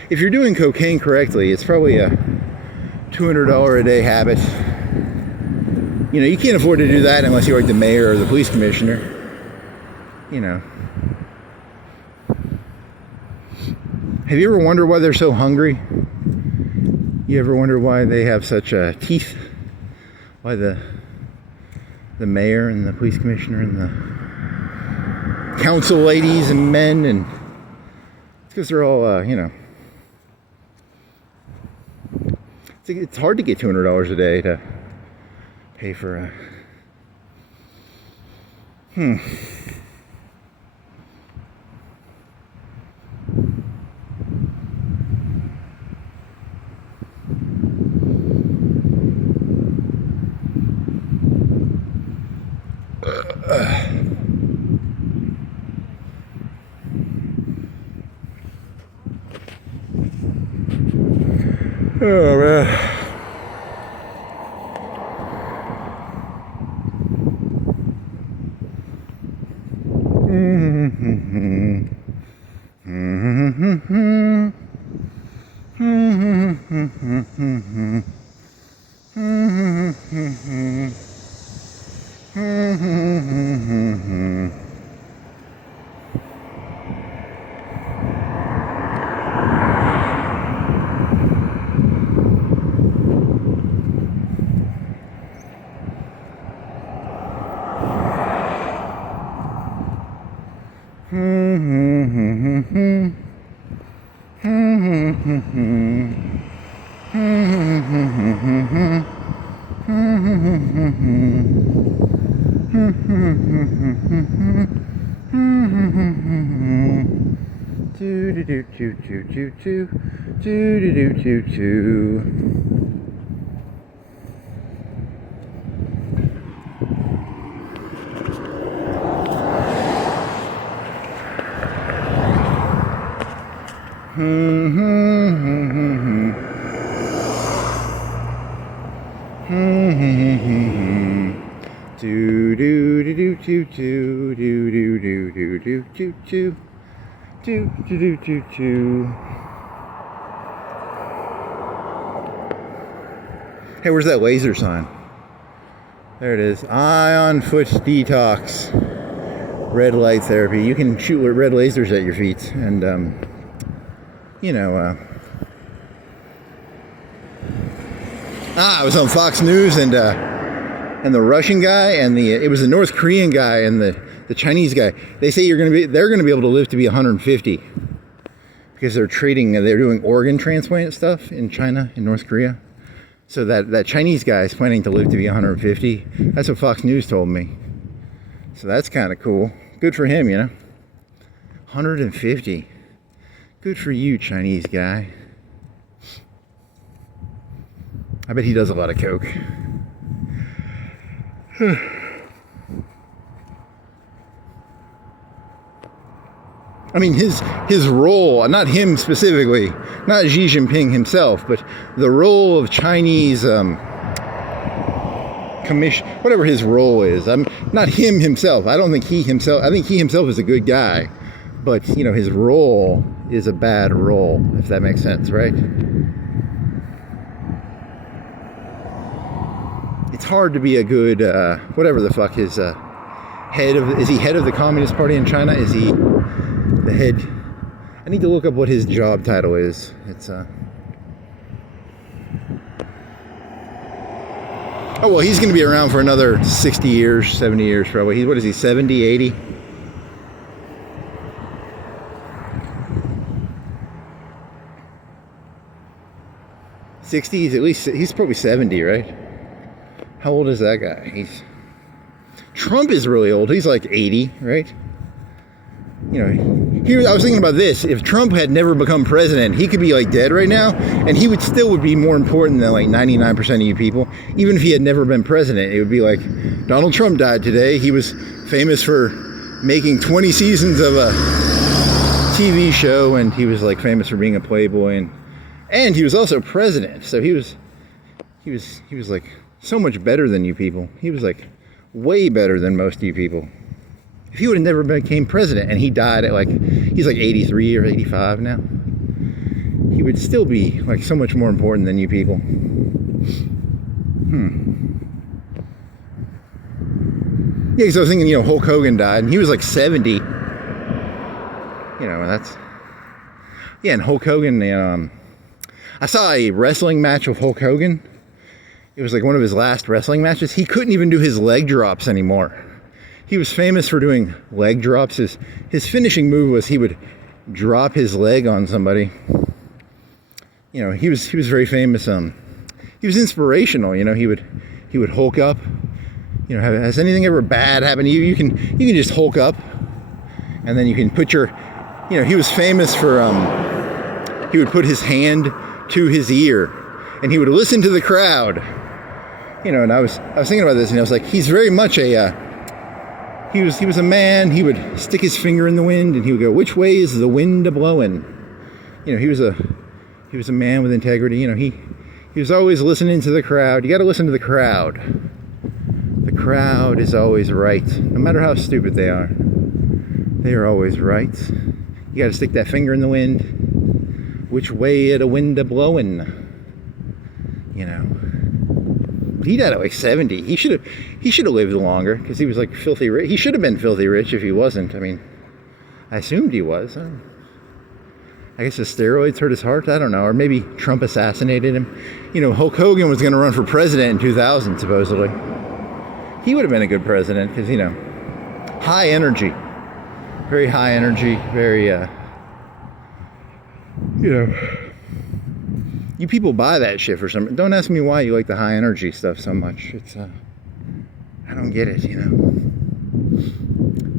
If you're doing cocaine correctly, it's probably a $200 a day habit. You know, you can't afford to do that unless you're like the mayor or the police commissioner. You know. Have you ever wondered why they're so hungry? You ever wonder why they have such teeth? Why the mayor and the police commissioner and the council ladies and men, and it's because they're all, you know, it's hard to get $200 a day to pay for a, oh man. Hey, where's that laser sign? There it is. Eye on foot detox. Red light therapy. You can shoot red lasers at your feet, and you know. I was on Fox News, and the Russian guy and it was the North Korean guy and the Chinese guy. They say they're gonna be able to live to be 150 because they're doing organ transplant stuff in China and North Korea. So that Chinese guy is planning to live to be 150. That's what Fox News told me. So that's kind of cool. Good for him, you know. 150. Good for you, Chinese guy. I bet he does a lot of coke. I mean, his role, not him specifically, not Xi Jinping himself, but the role of Chinese commission, whatever his role is. Not him himself. I think he himself is a good guy, but you know, his role is a bad role, if that makes sense, right? It's hard to be a good, whatever the fuck his is he head of the Communist Party in China? Is he the head? I need to look up what his job title is. It's oh well, he's going to be around for another 60 years, 70 years probably. What is he, 70, 80? '60s, at least. He's probably 70, right? How old is that guy? Trump is really old. He's like 80, right? I was thinking about this. If Trump had never become president, he could be like dead right now, and he would be more important than like 99% of you people. Even if he had never been president, it would be like Donald Trump died today. He was famous for making 20 seasons of a TV show, and he was like famous for being a playboy, and he was also president. So he was like so much better than you people. He was like way better than most of you people. If he would have never became president and he died at he's like 83 or 85 now, he would still be like so much more important than you people. Yeah, because I was thinking, Hulk Hogan died and he was like 70. And that's, yeah, and Hulk Hogan, I saw a wrestling match with Hulk Hogan. It was like one of his last wrestling matches. He couldn't even do his leg drops anymore. He was famous for doing leg drops. His finishing move was he would drop his leg on somebody. He was very famous. He was inspirational. He would hulk up. Has anything ever bad happened to you? You can just hulk up, and then you can put your, he was famous for he would put his hand to his ear, and he would listen to the crowd. And I was thinking about this, and I was like, he's very much he was a man. He would stick his finger in the wind and he would go, "Which way is the wind a blowing?" He was a man with integrity. He was always listening to the crowd. You got to listen to the crowd. The crowd is always right, no matter how stupid they are. They are always right. You got to stick that finger in the wind. Which way is the wind a blowing? He died at like 70. He should have lived longer because he was like filthy rich. He should have been filthy rich if he wasn't. I mean, I assumed he was. I guess the steroids hurt his heart. I don't know. Or maybe Trump assassinated him. Hulk Hogan was going to run for president in 2000, supposedly. He would have been a good president because, high energy. Very high energy. Very, you people buy that shit for some. Don't ask me why you like the high energy stuff so much. It's I don't get it.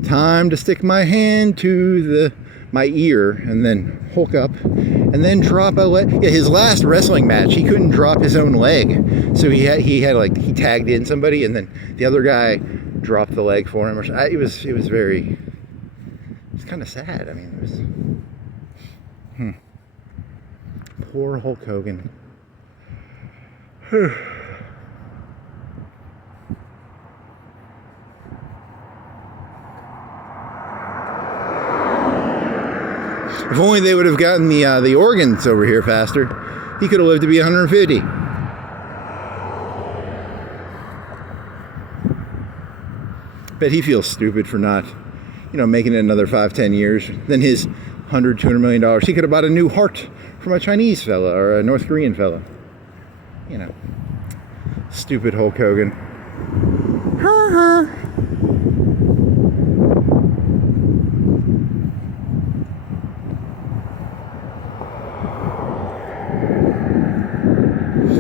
Time to stick my hand to my ear and then hulk up and then drop a leg. Yeah, his last wrestling match, he couldn't drop his own leg, so he tagged in somebody and then the other guy dropped the leg for him. It was kind of sad. I mean, it was. Poor Hulk Hogan. If only they would have gotten the organs over here faster, he could have lived to be 150. Bet he feels stupid for not, making it another 5-10 years. Then his $100-200 million, he could have bought a new heart from a Chinese fella or a North Korean fella. Stupid Hulk Hogan.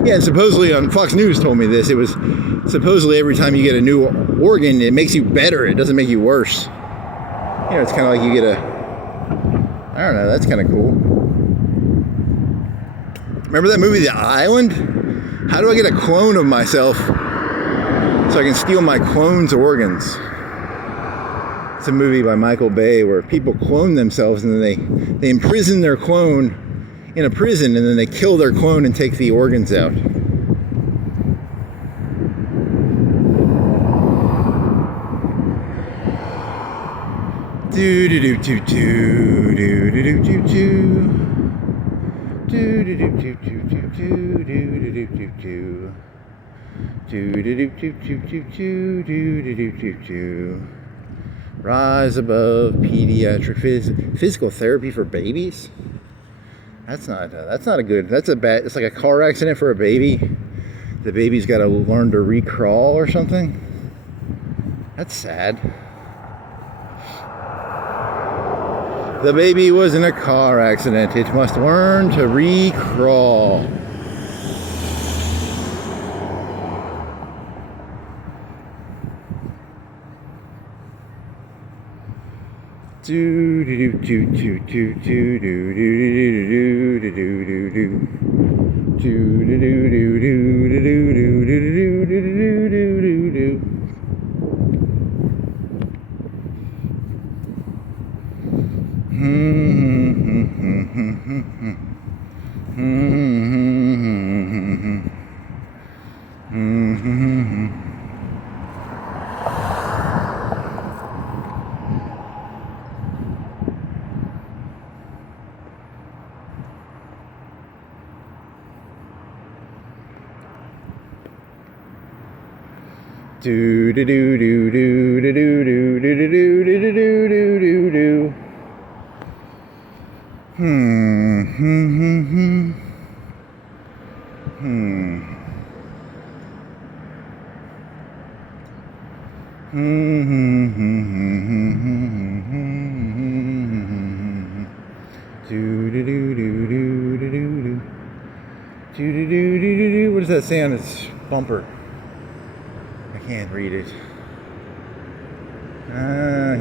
Yeah, and supposedly on Fox News told me this. It was supposedly every time you get a new organ, it makes you better. It doesn't make you worse. It's kind of like you get I don't know, that's kind of cool. Remember that movie, The Island? How do I get a clone of myself so I can steal my clone's organs? It's a movie by Michael Bay where people clone themselves and then they imprison their clone in a prison and then they kill their clone and take the organs out. Do do do do do do do do do do. Do do do do do do do do do do do. Do do do do do do do do do do do. Rise above pediatric physical therapy for babies. That's not a good. That's a bad. It's like a car accident for a baby. The baby's got to learn to recrawl or something. That's sad. The baby was in a car accident. It must learn to recrawl. Do do do do do do do do do do do do. Do do do do do do do do do do do do do. Do do do do do do do do do do do do do do do. What does that say on its bumper? I can't read it.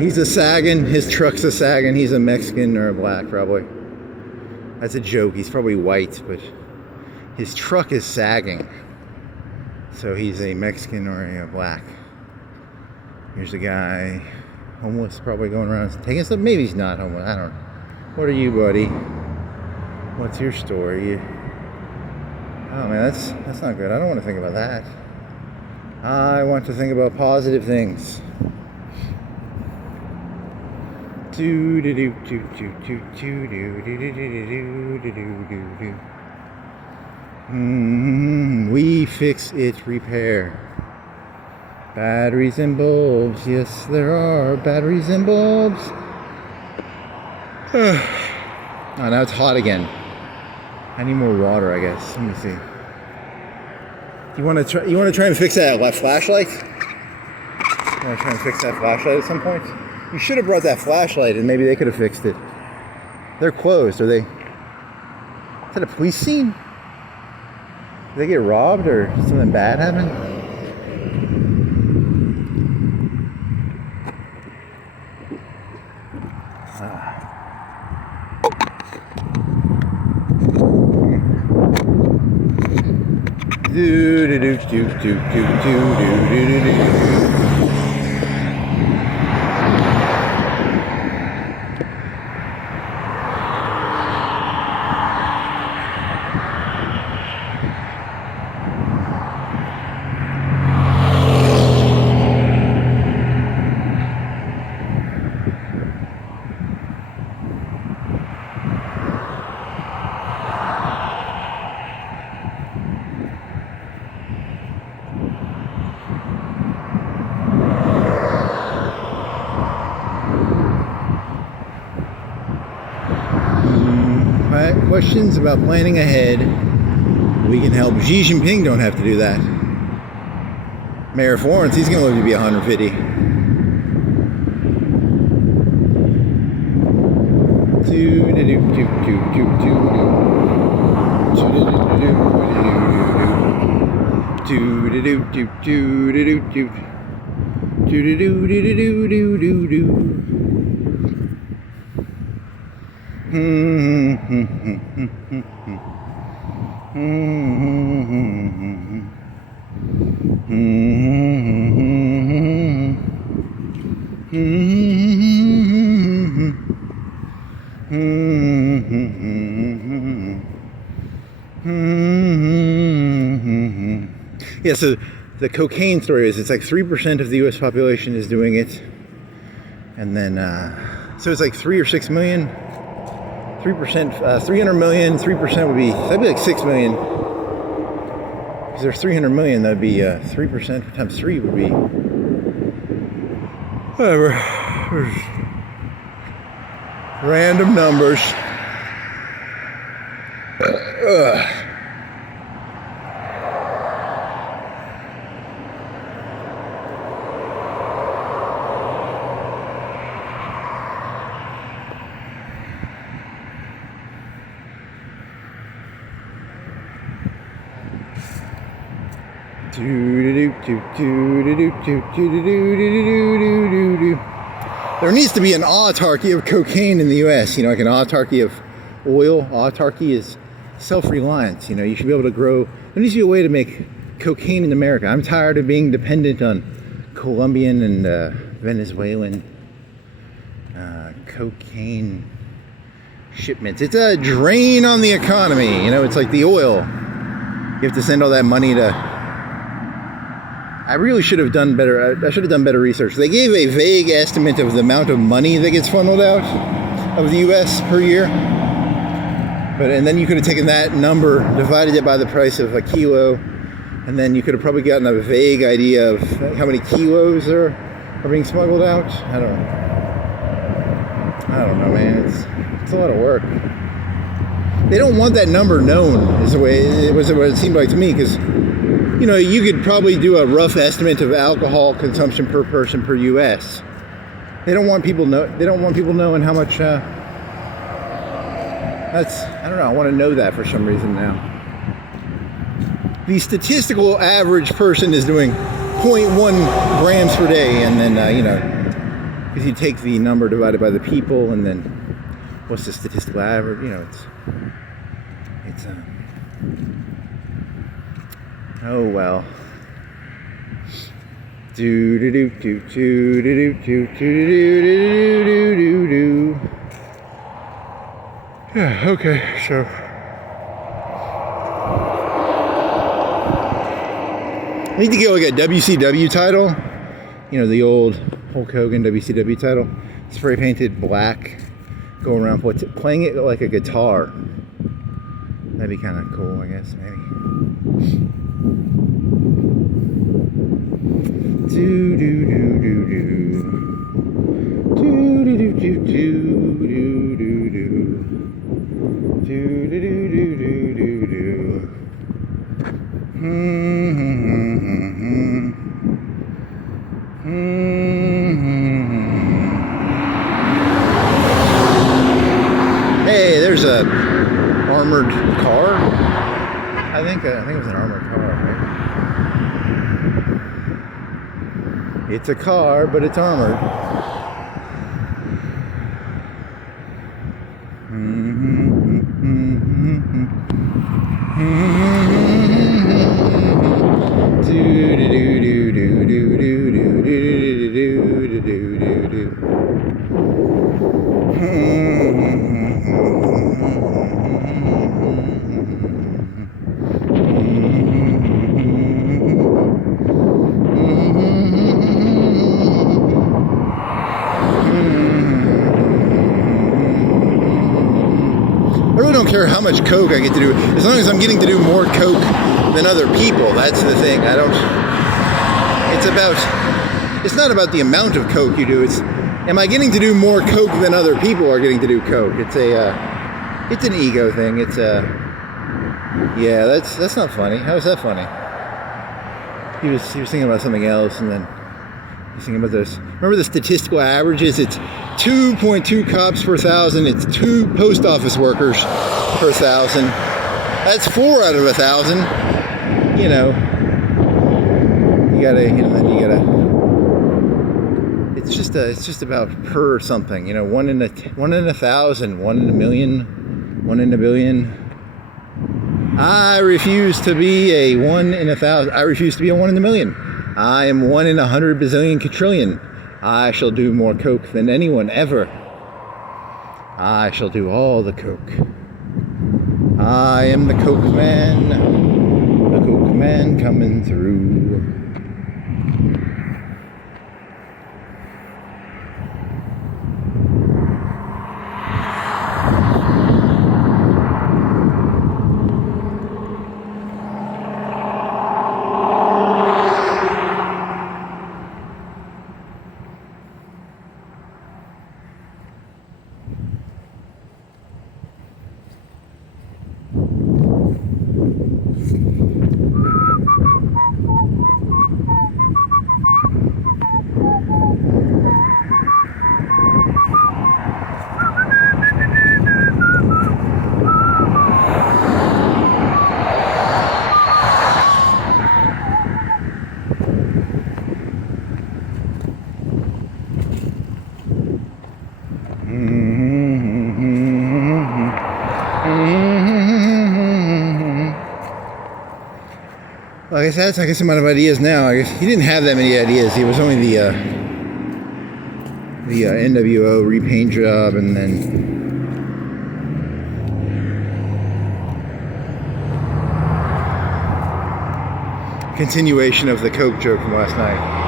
He's a sagging. His truck's a sagging. He's a Mexican or a black, probably. That's a joke. He's probably white, but his truck is sagging. So he's a Mexican or a black. Here's a guy, homeless, probably going around taking stuff. Maybe he's not homeless. I don't know. What are you, buddy? What's your story? Oh man, that's not good. I don't want to think about that. I want to think about positive things. Do do do do do do do do do do do do do. We fix it, repair. Batteries and bulbs. Yes, there are batteries and bulbs. Oh, now it's hot again. I need more water, I guess. Let me see. You want to try and fix that flashlight? You want to try and fix that flashlight at some point? You should have brought that flashlight, and maybe they could have fixed it. They're closed. Are they? Is that a police scene? Did they get robbed or something bad happen? Do do do do do do do do do. Questions about planning ahead. We can help. Xi Jinping don't have to do that. Mayor Florence, he's going to live to be 150. Yeah, so the cocaine story is it's like 3% of the US population is doing it. And then, so it's like 3 or 6 million. 3%, 300 million, 3% would be, that'd be like 6 million. Because there's 300 million, that'd be 3% times 3 would be, whatever. Random numbers. There needs to be an autarky of cocaine in the U.S. You know, like an autarky of oil. Autarky is self-reliance. You know, you should be able to grow. There needs to be a way to make cocaine in America. I'm tired of being dependent on Colombian and Venezuelan cocaine shipments. It's a drain on the economy. You know, it's like the oil. You have to send all that money to... I really should have done better. I should have done better research. They gave a vague estimate of the amount of money that gets funneled out of the U.S. per year. And then you could have taken that number, divided it by the price of a kilo, and then you could have probably gotten a vague idea of how many kilos are being smuggled out. I don't know, man. It's a lot of work. They don't want that number known, is the way it was what it seemed like to me, because you know, you could probably do a rough estimate of alcohol consumption per person per U.S. They don't want people knowing how much. I don't know. I want to know that for some reason now. The statistical average person is doing 0.1 grams per day, and then you know, because you take the number divided by the people, and then what's the statistical average? You know, it's oh well. Do do do do do do do do do do do do. Yeah. Okay. So. I need to get like a WCW title. You know, the old Hulk Hogan WCW title. Spray painted black. Go around playing it like a guitar. That'd be kind of cool, I guess, maybe. Do do do do do. Do do do do do do do do. Do do do do do do do. Hey, there's a armored car. I think it was an armored car, right? It's a car, but it's armored. I really don't care how much coke I get to do, as long as I'm getting to do more coke than other people. That's the thing. It's not about the amount of coke you do. It's, am I getting to do more coke than other people are getting to do coke? It's an ego thing. Yeah, that's not funny. How is that funny? He was thinking about something else, and then he's thinking about this. Remember the statistical averages? It's 2.2 cops per 1,000. It's 2 post office workers per 1,000. That's 4 out of 1,000. You know, it's just about per something. You know, 1 in 1,000, 1 in a million, 1 in a billion. I refuse to be a 1 in 1,000. I refuse to be a 1 in a million. I am 1 in 100 bazillion quadrillion. I shall do more coke than anyone ever. I shall do all the coke. I am the coke man. The coke man coming through. guess that's, I guess, amount of ideas now. I guess he didn't have that many ideas. He was only the NWO repaint job, and then continuation of the Coke joke from last night.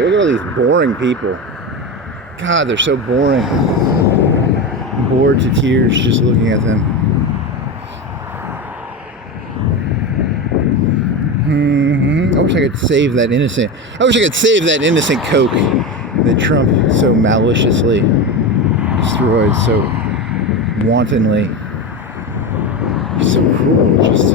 Look at all these boring people. God, they're so boring. I'm bored to tears just looking at them. I wish I could save that innocent. I wish I could save that innocent Coke that Trump so maliciously destroyed so wantonly. He's so cruel. Just.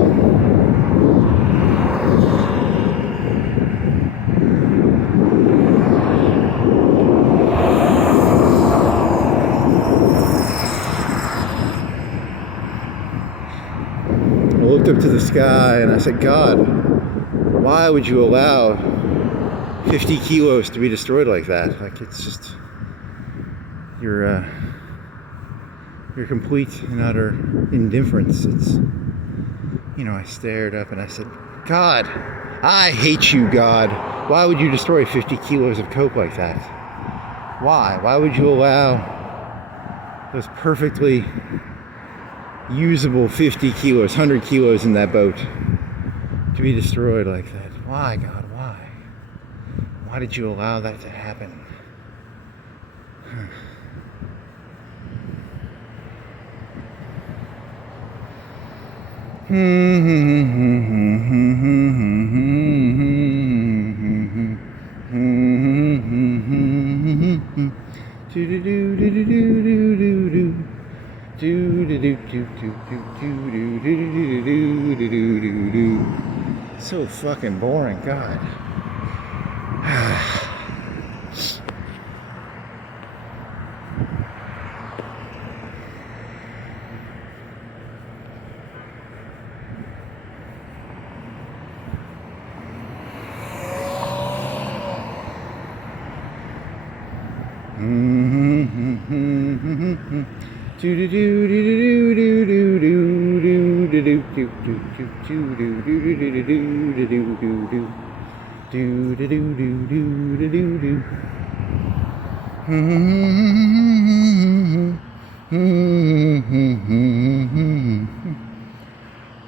I looked up to the sky and I said, God, why would you allow 50 kilos to be destroyed like that? Like, it's just, you're complete and utter indifference. It's, I stared up and I said, God, I hate you, God. Why would you destroy 50 kilos of Coke like that? Why? Why would you allow those perfectly usable 50 kilos, 100 kilos in that boat to be destroyed like that? Why, God, why? Why did you allow that to happen? So fucking boring, God.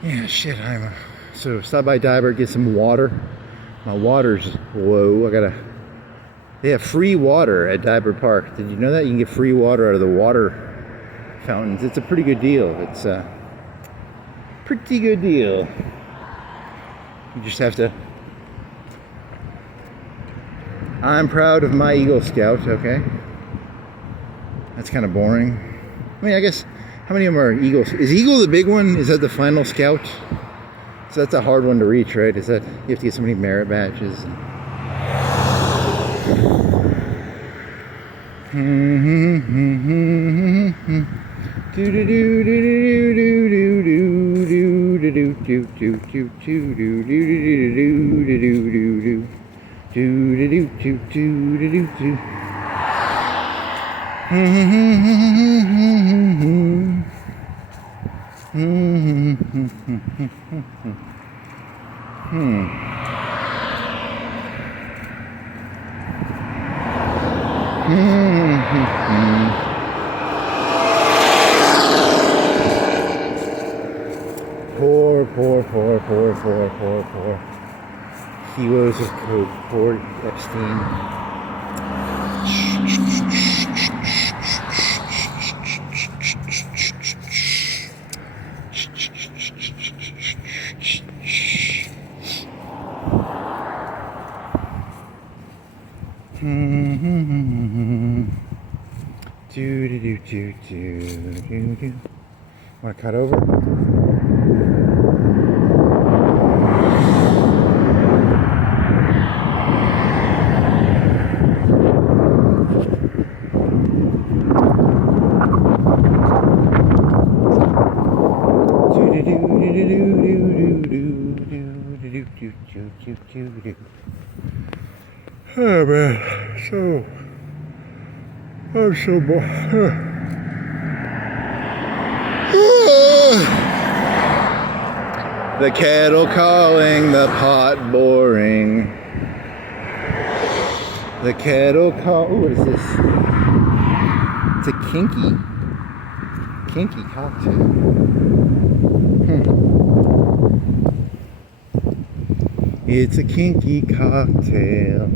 Yeah, shit, so stop by Diver, get some water. My water's low. They have free water at Diver Park. Did you know that? You can get free water out of the water fountains. It's a pretty good deal. It's a pretty good deal. You just have to... I'm proud of my Eagle Scout, okay? That's kind of boring. I mean, I guess, how many of them are Eagles? Is Eagle the big one? Is that the final Scout? So that's a hard one to reach, right? Is that, you have to get so many merit badges. Poor. Kilos of Coke. Poor Epstein. Want to cut over? Oh man, I'm so bored. The kettle calling, the pot boring. The kettle call. Ooh, what is this? It's a kinky cocktail. It's a kinky cocktail.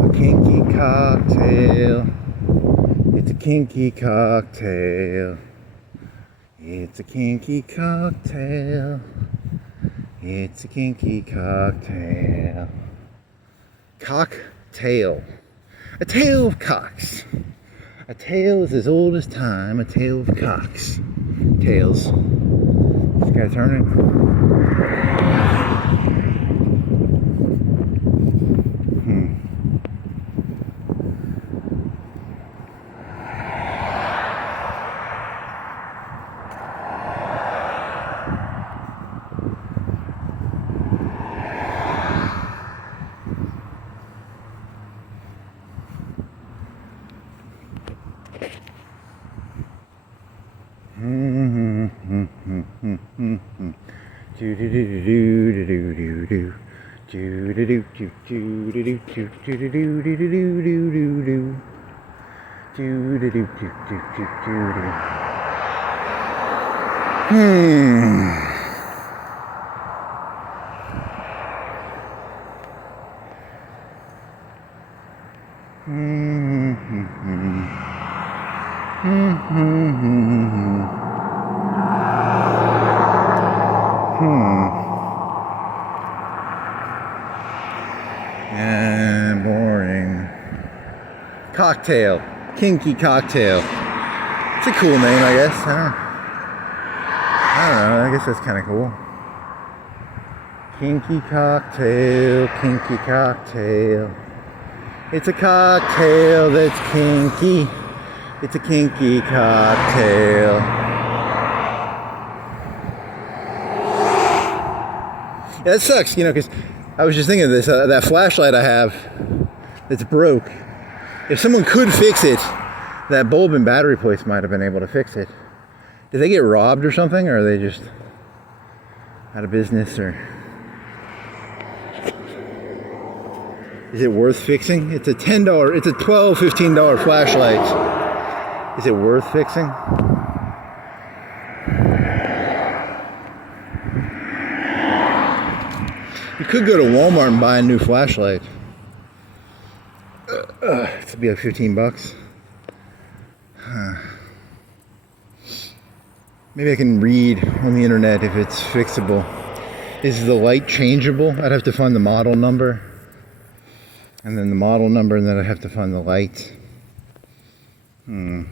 A kinky cocktail. It's a kinky cocktail. It's a kinky cocktail. It's a kinky cocktail. Cocktail. A tale of cocks. A tale is as old as time. A tale of cocks. Tails. This guy turning. And boring. Cocktail. Kinky cocktail. It's a cool name, I guess. I don't know. I guess that's kind of cool. Kinky cocktail. Kinky cocktail. It's a cocktail that's kinky. It's a kinky cocktail. Yeah, that sucks, you know, because I was just thinking of this, that flashlight I have that's broke. If someone could fix it, that bulb and battery place might have been able to fix it. Did they get robbed or something, or are they just out of business, or is it worth fixing? It's a $10, it's a $12, $15 flashlight. Is it worth fixing? You could go to Walmart and buy a new flashlight. It'd be like $15. Maybe I can read on the internet if it's fixable. Is the light changeable? I'd have to find the model number. And then the model number, and then I'd have to find the light. The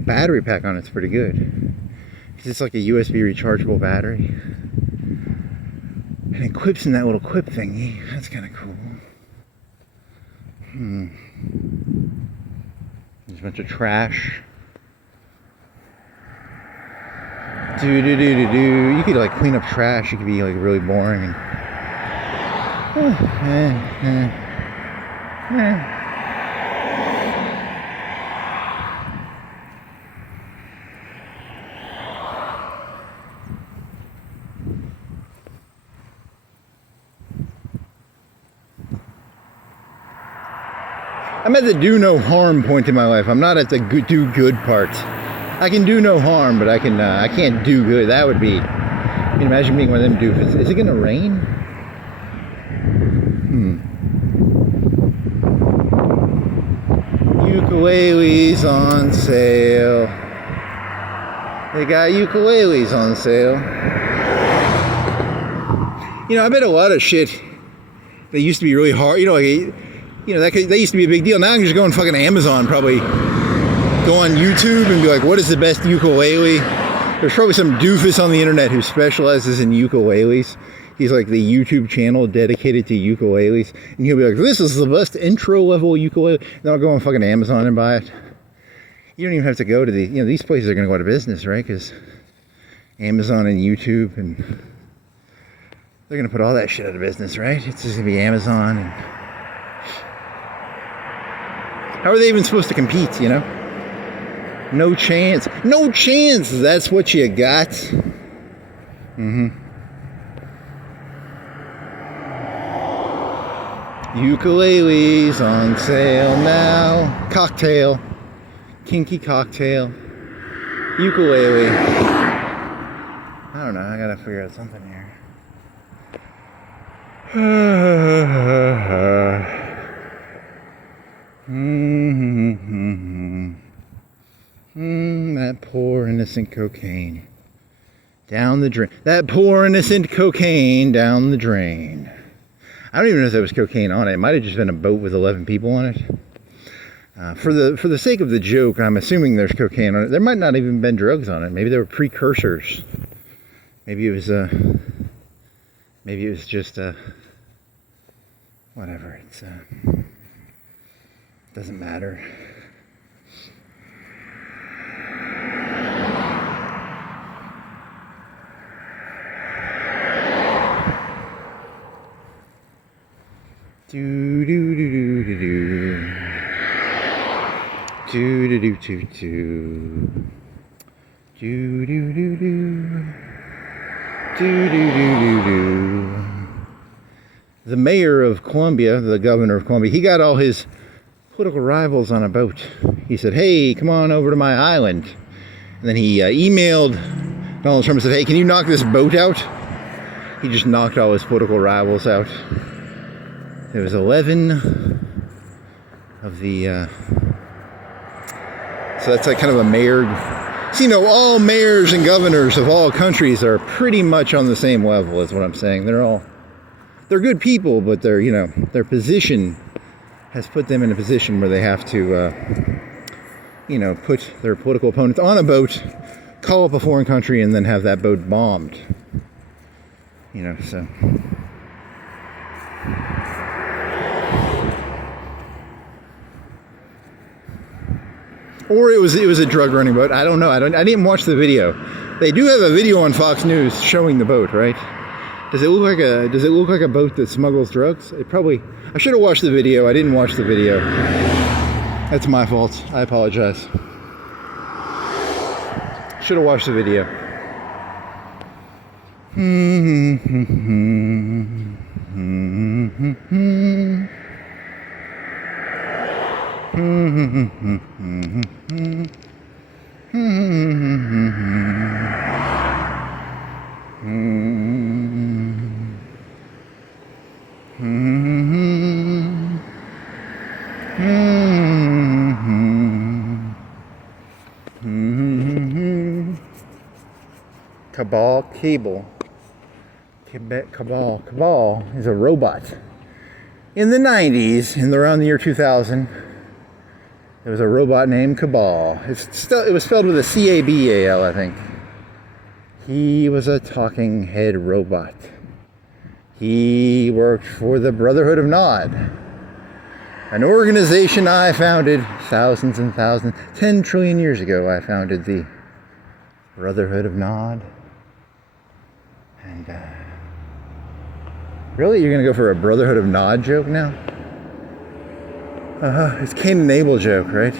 battery pack on it's pretty good. It's like a USB rechargeable battery. And it quips in that little quip thingy. That's kind of cool. There's a bunch of trash. You could like clean up trash. You could be like really boring. And I'm at the do no harm point in my life. I'm not at the do good part. I can do no harm, but I can't do good. That would be, you can imagine being one of them doofus. Is it gonna rain? Ukuleles on sale. They got ukuleles on sale. You know, I bet a lot of shit that used to be really hard, you know, like, you know, that used to be a big deal. Now I can just go on fucking Amazon, probably go on YouTube and be like, what is the best ukulele? There's probably some doofus on the internet who specializes in ukuleles. He's like the YouTube channel dedicated to ukuleles. And he'll be like, this is the best intro level ukulele. And I'll go on fucking Amazon and buy it. You don't even have to go to the, you know, these places are going to go out of business, right? Because Amazon and YouTube, and they're going to put all that shit out of business, right? It's just going to be Amazon. And how are they even supposed to compete, you know? No chance. No chance. That's what you got. Ukuleles on sale now. Cocktail. Kinky cocktail. Ukulele. I don't know. I gotta figure out something here. That poor innocent cocaine. Down the drain. That poor innocent cocaine down the drain. I don't even know if there was cocaine on it. It might have just been a boat with 11 people on it. For the sake of the joke, I'm assuming there's cocaine on it. There might not even been drugs on it. Maybe there were precursors. Maybe it was just whatever. It's doesn't matter. Do do do do do do. Do do do do do. Do do do do. Do do do do do. The mayor of Columbia, the governor of Columbia, he got all his political rivals on a boat. He said, "Hey, come on over to my island." And then he emailed Donald Trump and said, "Hey, can you knock this boat out?" He just knocked all his political rivals out. There was 11 of the, so that's like kind of a mayor. So, you know, all mayors and governors of all countries are pretty much on the same level, is what I'm saying. They're good people, but they're, you know, their position has put them in a position where they have to, you know, put their political opponents on a boat, call up a foreign country, and then have that boat bombed. You know, so. Or it was a drug running boat. I don't know. I didn't watch the video. They do have a video on Fox News showing the boat, right? Does it look like a boat that smuggles drugs? I should have watched the video. I didn't watch the video. That's my fault. I apologize. Should have watched the video. Cabal is a robot. In the 90s, around the year 2000, there was a robot named Cabal. It was spelled with a C-A-B-A-L, I think. He was a talking head robot. He worked for the Brotherhood of Nod, an organization I founded thousands and thousands, 10 trillion years ago. I founded the Brotherhood of Nod. And, really? You're going to go for a Brotherhood of Nod joke now? It's Cain and Abel joke, right?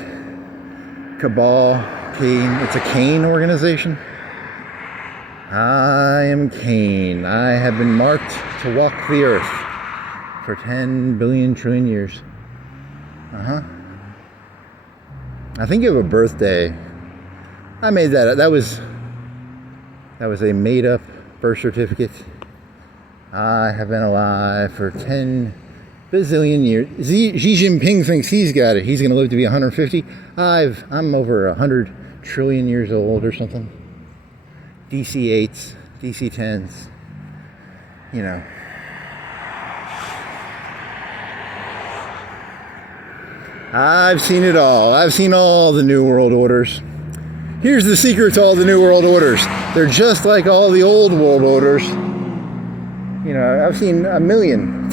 Cabal, Cain. It's a Cain organization. I am Cain. I have been marked to walk the earth for 10 billion trillion years. I think you have a birthday. I made that up. That was a made-up birth certificate. I have been alive for 10 bazillion years. Xi Jinping thinks he's got it. He's going to live to be 150. I'm over 100 trillion years old or something. DC-8s, DC-10s, you know. I've seen it all. I've seen all the New World Orders. Here's the secret to all the New World Orders. They're just like all the old world orders. You know, I've seen 10 million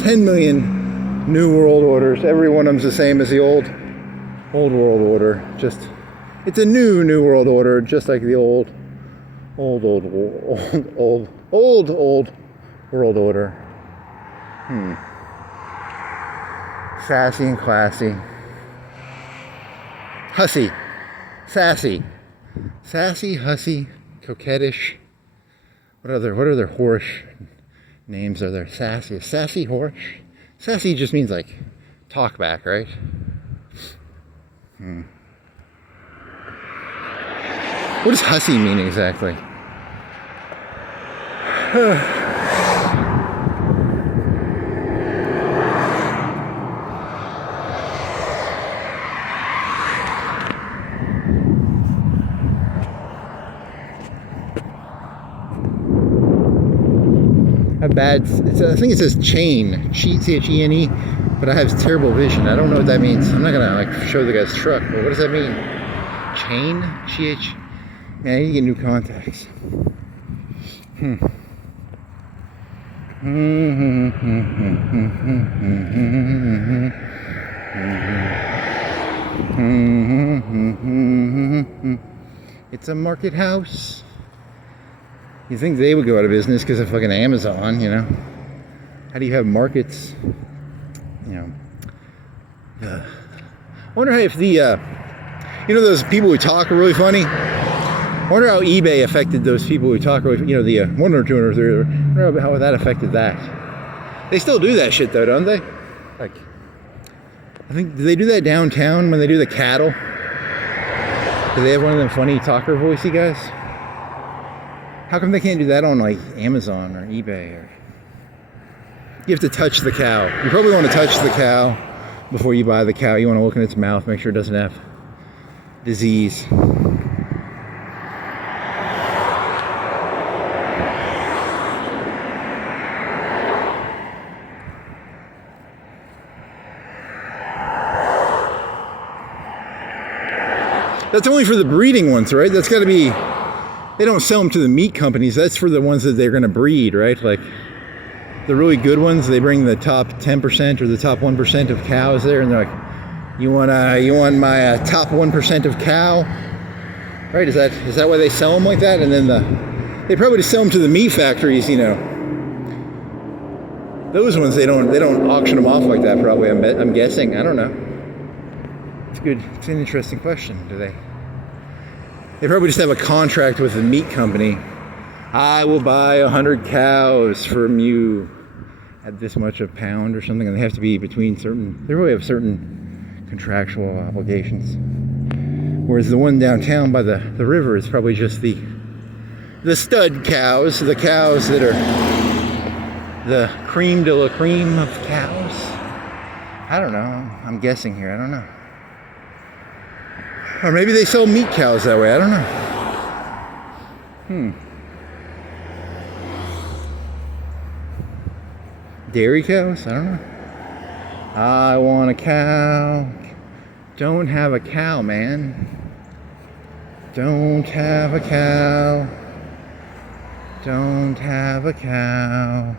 new world orders. Every one of them's the same as the old world order. Just, it's a new world order, just like the old world order. Sassy and classy. Hussy. Sassy, hussy, coquettish. What other whorish names are there? Sassy, whorish. Sassy just means like talk back, right? What does hussy mean exactly? I think it says chain, C-H-E-N-E, but I have terrible vision. I don't know what that means. I'm not gonna like show the guy's truck, but what does that mean? Chain? C-H? Man, I need to get new contacts. It's a market house. You think they would go out of business because of fucking Amazon, you know? How do you have markets? You know. I wonder if the, you know, those people who talk are really funny? I wonder how eBay affected those people who talk really, you know, the 1 or 2 or 3. I wonder how that affected that. They still do that shit though, don't they? Like, I think, do they do that downtown when they do the cattle? Do they have one of them funny talker voicey guys? How come they can't do that on like Amazon or eBay? Or you have to touch the cow. You probably want to touch the cow before you buy the cow. You want to look in its mouth, make sure it doesn't have disease. That's only for the breeding ones, right? That's got to be. They don't sell them to the meat companies. That's for the ones that they're going to breed, right? Like the really good ones, they bring the top 10% or the top 1% of cows there, and they're like, "You want my top 1% of cow?" Right? Is that why they sell them like that? And then they probably just sell them to the meat factories, you know. Those ones they don't auction them off like that. Probably, I'm guessing. I don't know. It's good. It's an interesting question. Do they? They probably just have a contract with the meat company. I will buy 100 cows from you at this much a pound or something, and they have to be between certain. They really have certain contractual obligations. Whereas the one downtown by the river is probably just the stud cows, the cows that are the creme de la creme of cows. I don't know. I'm guessing here. I don't know. Or maybe they sell meat cows that way. I don't know. Dairy cows? I don't know. I want a cow. Don't have a cow, man. Don't have a cow. Don't have a cow.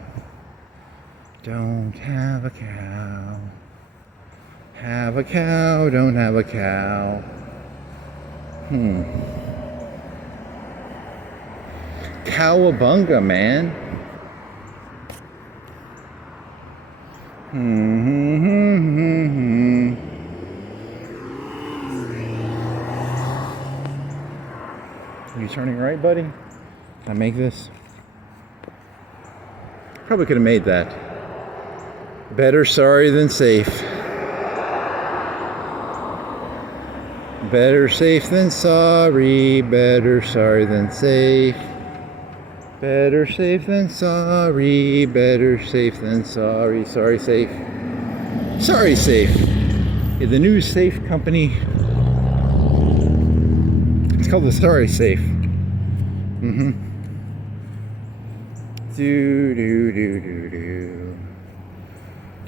Don't have a cow. Have a cow. Don't have a cow. Cowabunga, man. Are you turning right, buddy? Can I make this? Probably could have made that. Better sorry than safe. Better safe than sorry. Better sorry than safe. Better safe than sorry. Better safe than sorry. Sorry safe. Sorry safe. Yeah, the new safe company. It's called the Sorry Safe. Do do do do do.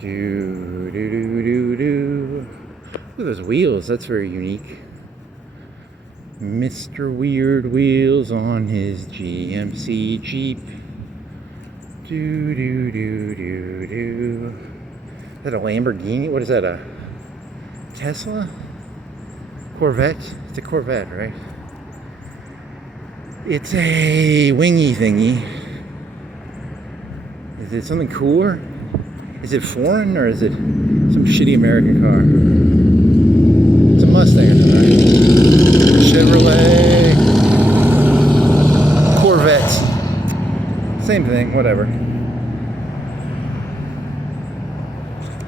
Do do do do do. Look at those wheels. That's very unique. Mr. Weird Wheels on his GMC Jeep. Do do do do do. Is that a Lamborghini? What is that? A Tesla? Corvette? It's a Corvette, right? It's a wingy thingy. Is it something cooler? Is it foreign or is it some shitty American car? It's a Mustang or something, right? Chevrolet. Corvette. Same thing, whatever.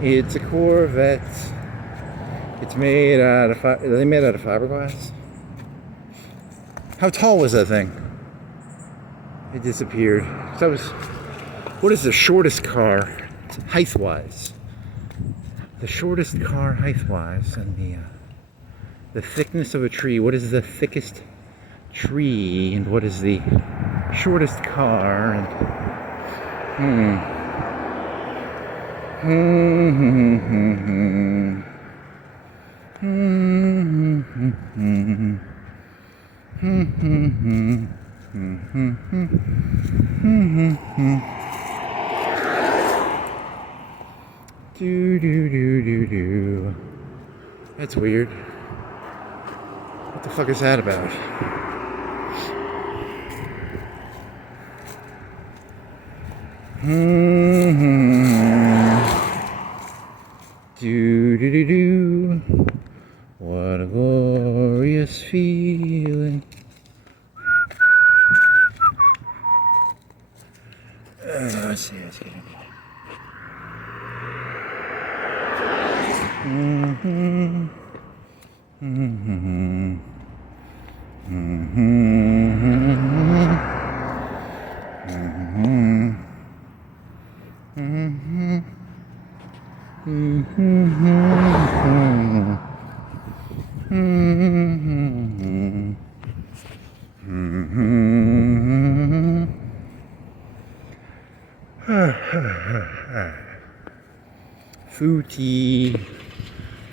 It's a Corvette. It's made out of are they made out of fiberglass? How tall was that thing? It disappeared. So what is the shortest car height-wise? The shortest car height-wise, and the thickness of a tree. What is the thickest tree, and what is the shortest car? Do do do do do. That's weird. What the fuck is that about? Do do do do. What a glorious feeling. Let's see. Let's get it.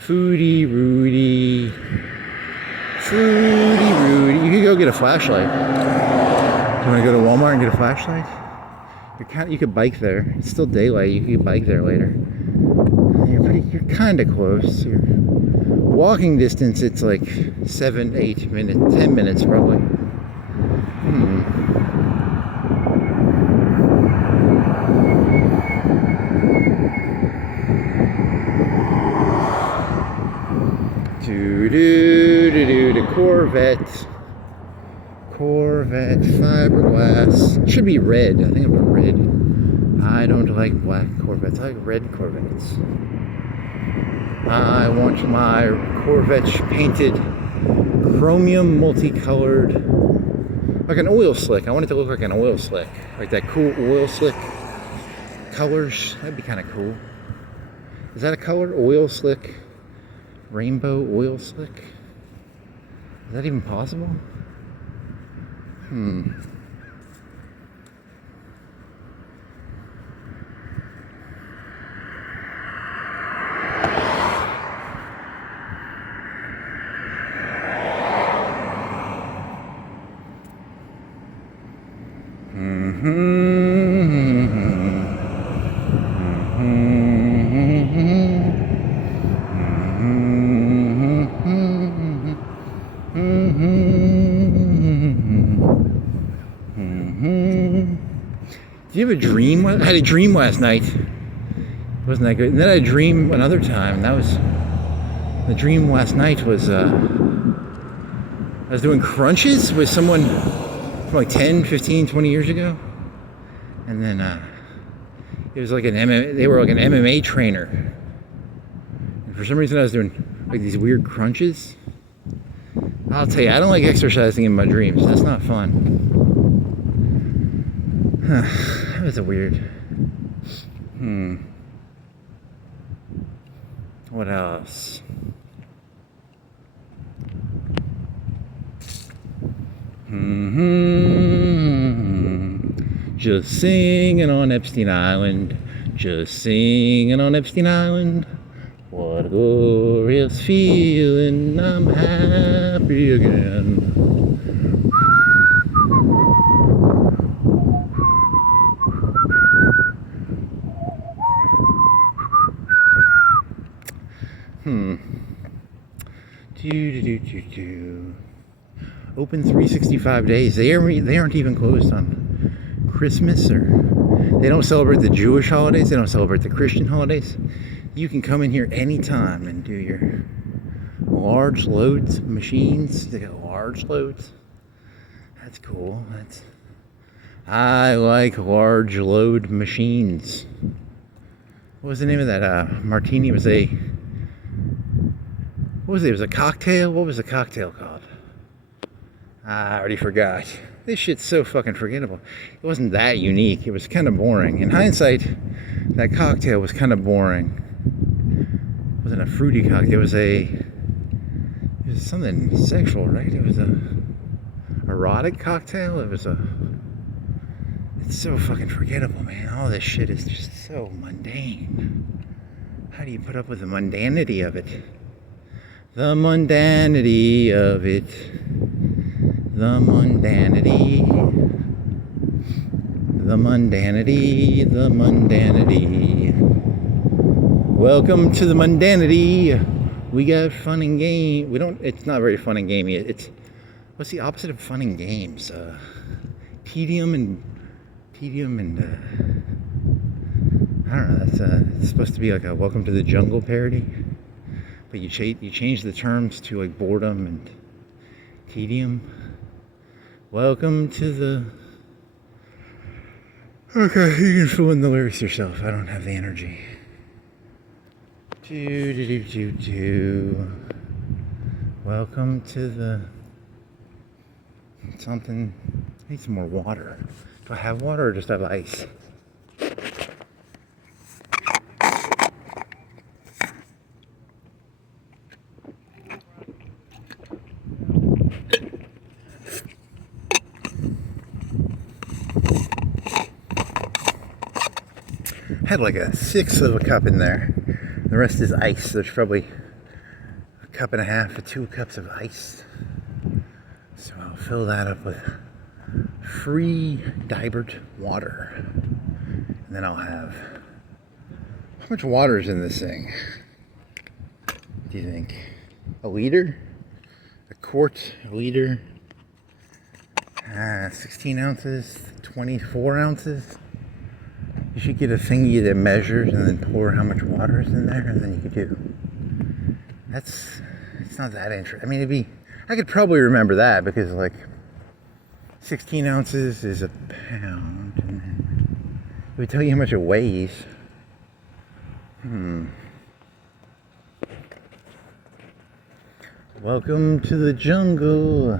Foodie Rudy. You could go get a flashlight. You want to go to Walmart and get a flashlight? You could bike there. It's still daylight. You could bike there later. You're kind of close. You're walking distance. It's like 7, 8 minutes, 10 minutes probably. The Corvette fiberglass. It should be red. I think it was red. I don't like black Corvettes. I like red Corvettes. I want my Corvette painted chromium multicolored, like an oil slick. I want it to look like an oil slick, like that cool oil slick colors. That'd be kind of cool. Is that a color? Oil slick, rainbow oil slick. Is that even possible? Do you have a dream? I had a dream last night. Wasn't that good? And then I had a dream another time. That was the dream last night was I was doing crunches with someone from like 10, 15, 20 years ago. And then it was like they were like an MMA trainer. And for some reason I was doing like these weird crunches. I'll tell you, I don't like exercising in my dreams. That's not fun. That was a weird. What else? Just singing on Epstein Island. Just singing on Epstein Island. What a glorious feeling. I'm happy again. Open 365 days. They aren't even closed on Christmas, or they don't celebrate the Jewish holidays. They don't celebrate the Christian holidays. You can come in here anytime and do your large loads machines. They got large loads. That's cool. I like large load machines. What was the name of that martini? It was a cocktail. What was the cocktail called? I already forgot. This shit's so fucking forgettable. It wasn't that unique. It was kind of boring. In hindsight, that cocktail was kind of boring. It wasn't a fruity cocktail. It was something sexual, right? It was a erotic cocktail. It's so fucking forgettable, man. All this shit is just so mundane. How do you put up with the mundanity of it? The mundanity of it. The mundanity. The mundanity. The mundanity. Welcome to the mundanity. We got fun and game. It's not very fun and gamey. What's the opposite of fun and games? Tedium and I don't know. It's supposed to be like a Welcome to the Jungle parody, but you change the terms to like boredom and tedium. Welcome to the. Okay, you can fill in the lyrics yourself. I don't have the energy. Welcome to the something. I need some more water. Do I have water or just have ice? Had like a sixth of a cup in there. The rest is ice. There's probably a cup and a half to 2 cups of ice. So I'll fill that up with free Dibert water. And then I'll have... How much water is in this thing? Do you think? A liter? A quart? A liter? 16 ounces? 24 ounces? You should get a thingy that measures and then pour how much water is in there, and then you could do. It's not that interesting. I mean, I could probably remember that because like 16 ounces is a pound, and then it would tell you how much it weighs. Welcome to the jungle.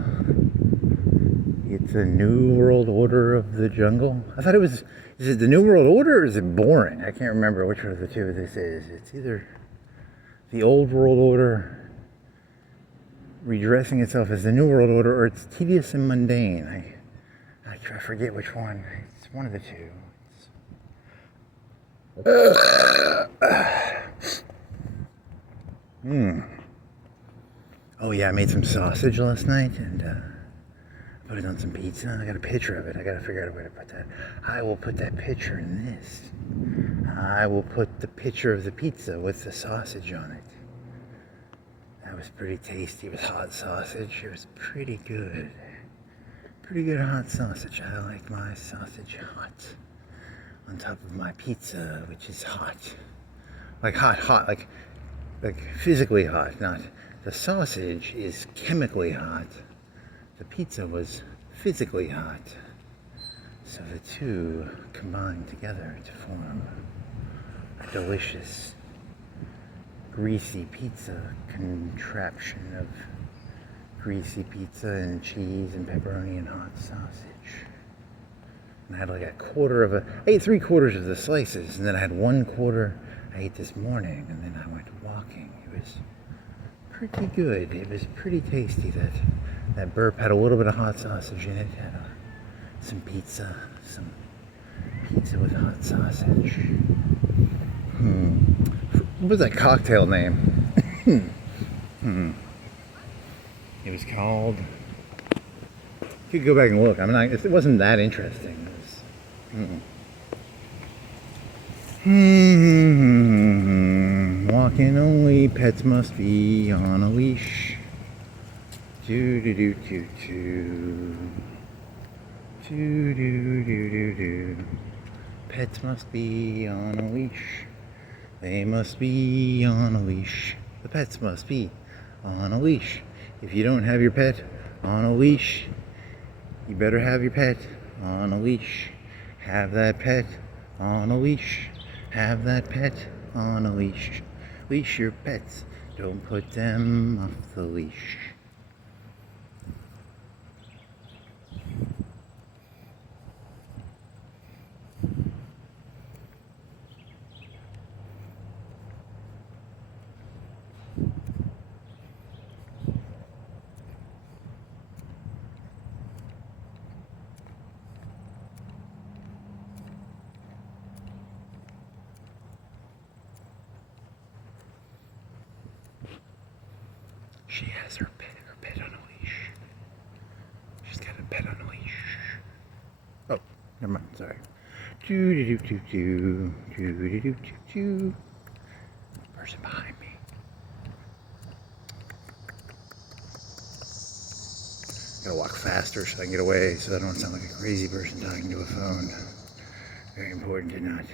It's a new world order of the jungle. I thought it was. Is it the New World Order or is it boring? I can't remember which one of the two this is. It's either the Old World Order redressing itself as the New World Order, or it's tedious and mundane. I forget which one. It's one of the two. Oh yeah, I made some sausage last night and put it on some pizza. I got a picture of it. I got to figure out a way to put that. I will put that picture in this. I will put the picture of the pizza with the sausage on it. That was pretty tasty. It was hot sausage. It was pretty good. Pretty good hot sausage. I like my sausage hot. On top of my pizza, which is hot. Like hot. Like physically hot. Not the sausage is chemically hot. The pizza was physically hot, so the two combined together to form a delicious, greasy pizza contraption of greasy pizza and cheese and pepperoni and hot sausage. And I had like I ate 3/4 of the slices, and then I had 1/4 I ate this morning, and then I went walking. It was pretty good. It was pretty tasty. That burp had a little bit of hot sausage in it. Had some pizza with hot sausage. What was that cocktail name? It was called. You could go back and look. It wasn't that interesting. Walking only, pets must be on a leash. Do do do do do. Do do do do do. Pets must be on a leash. They must be on a leash. The pets must be on a leash. If you don't have your pet on a leash, you better have your pet on a leash. Have that pet on a leash. Have that pet on a leash. Leash your pets. Don't put them off the leash. She has her pet on a leash. She's got a pet on a leash. Oh, never mind, sorry. Do do do do do do do do do. Person behind me. Gotta walk faster so I can get away, so I don't sound like a crazy person talking to a phone. Very important to not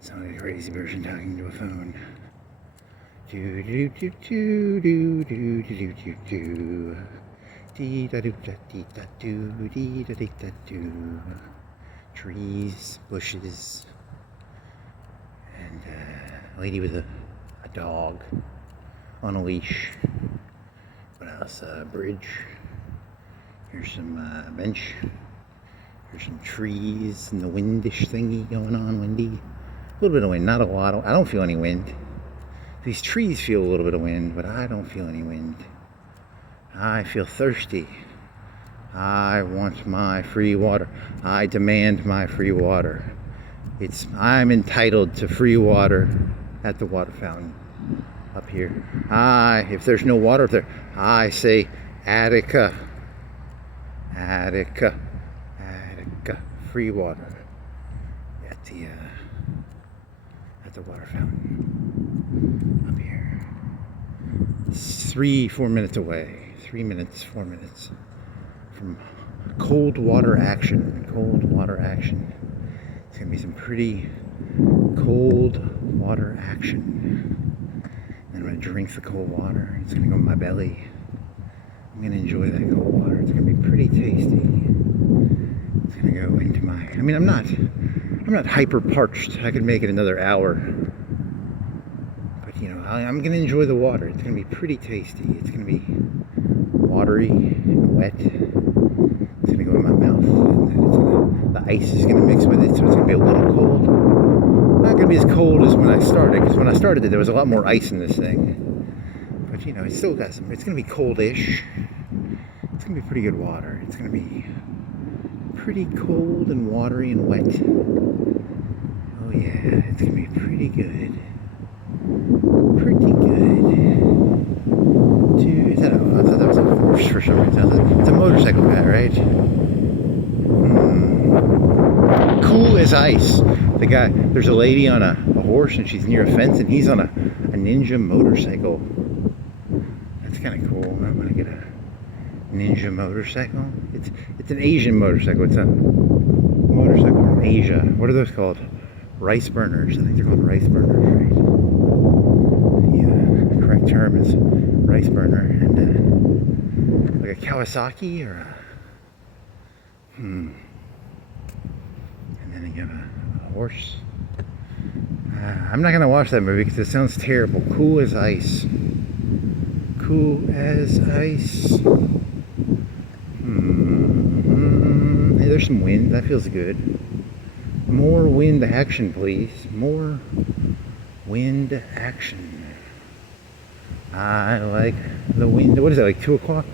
sound like a crazy person talking to a phone. Do do do do do do do do do. Dee da do da dee da do dee da dee da do. Trees, bushes, and a lady with a dog on a leash. What else? Bridge. Here's some bench. Here's some trees and the windish thingy going on. Windy. A little bit of wind, not a lot. I don't feel any wind. These trees feel a little bit of wind, but I don't feel any wind. I feel thirsty. I want my free water. I demand my free water. I'm entitled to free water at the water fountain up here. If there's no water up there, I say Attica. Attica. Attica. Free water at the water fountain up here. It's 3-4 minutes away. 3 minutes, 4 minutes from cold water action. Cold water action. It's gonna be some pretty cold water action. And I'm gonna drink the cold water. It's gonna go in my belly. I'm gonna enjoy that cold water. It's gonna be pretty tasty. It's gonna go into my. I mean, I'm not hyper parched. I could make it another hour. But you know, I'm gonna enjoy the water. It's gonna be pretty tasty. It's gonna be watery and wet. It's gonna go in my mouth. And the ice is gonna mix with it, so it's gonna be a little cold. Not gonna be as cold as when I started, because when I started it, there was a lot more ice in this thing. But you know, it's still got some. It's gonna be coldish. It's gonna be pretty good water. It's gonna be pretty cold and watery and wet. Oh yeah, it's gonna be pretty good. Pretty good. Dude, I thought that was a horse for some reason. It's a motorcycle guy, right? Cool as ice. The guy, there's a lady on a horse and she's near a fence and he's on a ninja motorcycle. That's kind of cool. I want to get a ninja motorcycle. It's an Asian motorcycle. It's a motorcycle from Asia. What are those called? Rice burners. I think they're called rice burners, right? Yeah, the correct term is rice burner. And like a Kawasaki or a and then you have a horse. I'm not gonna watch that movie because it sounds terrible. Cool as ice. Cool as ice. Hey, there's some wind. That feels good. More wind action, please. More wind action. I like the wind. What is it, like 2 o'clock?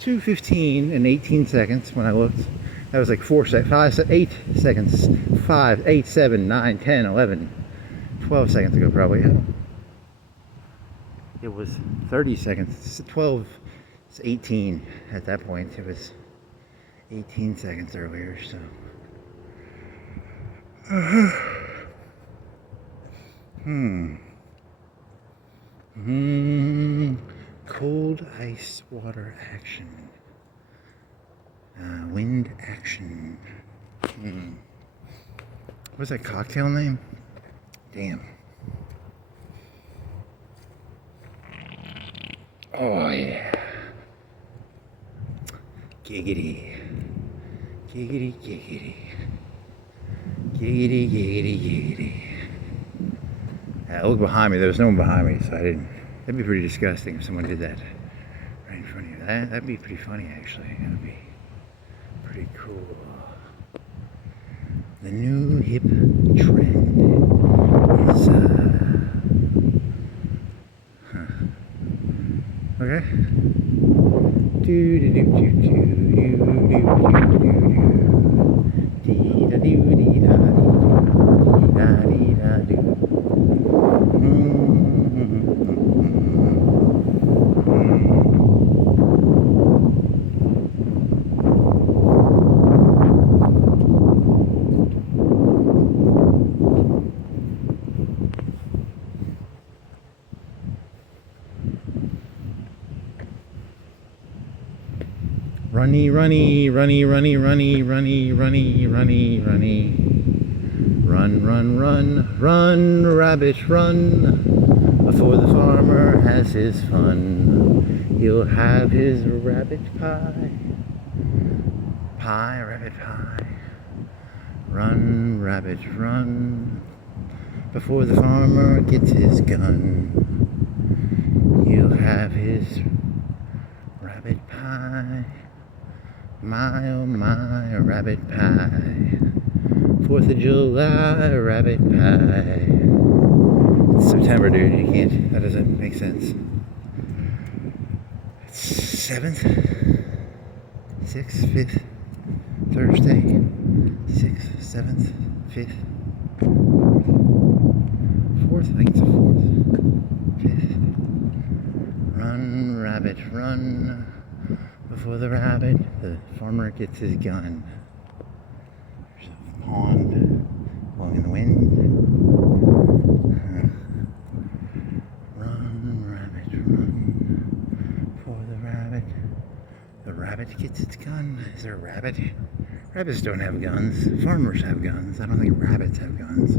2:15 and 18 seconds when I looked. That was like 8 seconds. 5, 8, 7, 9, 10, 11, 12 seconds ago probably. It was 30 seconds. It's 12. It's 18 at that point. It was 18 seconds earlier, so. Cold ice water action. Wind action. What's that cocktail name? Damn. Oh yeah. Giggity. Giggity, giggity. Giggity, giggity, giggity. Look behind me. There was no one behind me, so I didn't. That'd be pretty disgusting if someone did that right in front of you. That'd be pretty funny, actually. That'd be pretty cool. The new hip trend is, okay. Do do do do do do do do do do. Dee da doo dee da dee da doo. Runny, runny, runny, runny, runny, runny, runny, runny, runny. Run, run, run, run, rabbit, run. Before the farmer has his fun, he'll have his rabbit pie. Pie, rabbit pie. Run, rabbit, run. Before the farmer gets his gun, he'll have his rabbit pie. My, oh my, rabbit pie. 4th of July, rabbit pie. It's September, dude. You can't, that doesn't make sense. It's 7th, 6th, 5th, Thursday, 6th, 7th, 5th, 4th, I think it's the 4th, 5th. Run, rabbit, run. Before the rabbit, the farmer gets his gun. There's a pond blowing in the wind. Run, rabbit, run. Before the rabbit gets its gun. Is there a rabbit? Rabbits don't have guns. Farmers have guns. I don't think rabbits have guns.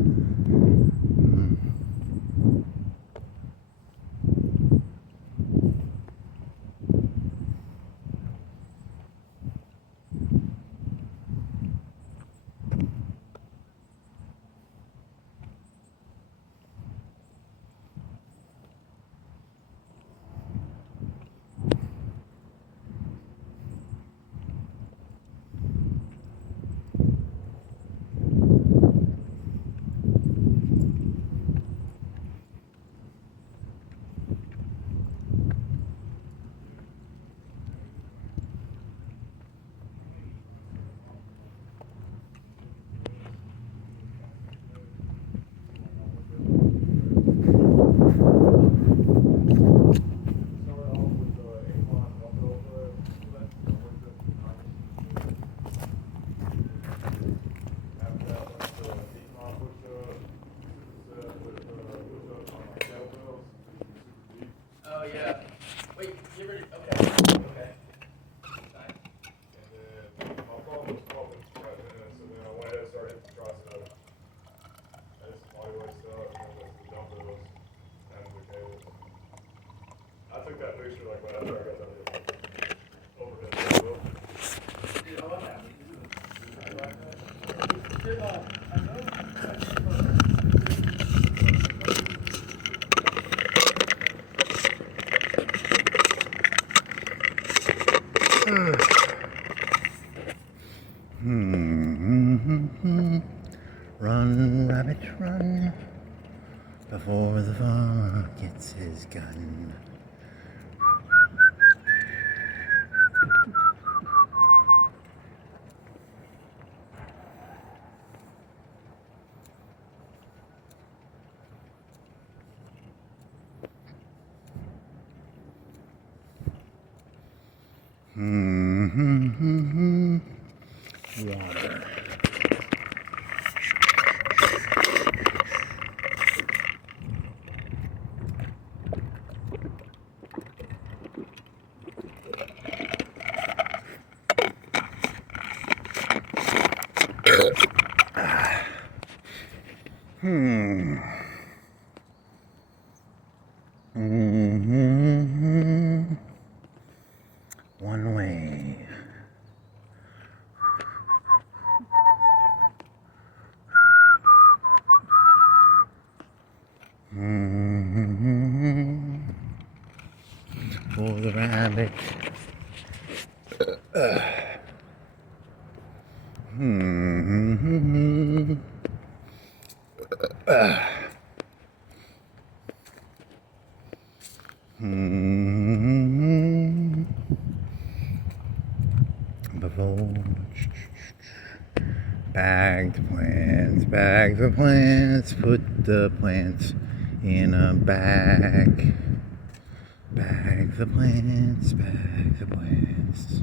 Run, rabbit, run, before the farmer gets his gun. Water. One way. For the rabbit. Bag the plants, put the plants in a bag. Bag the plants, bag the plants.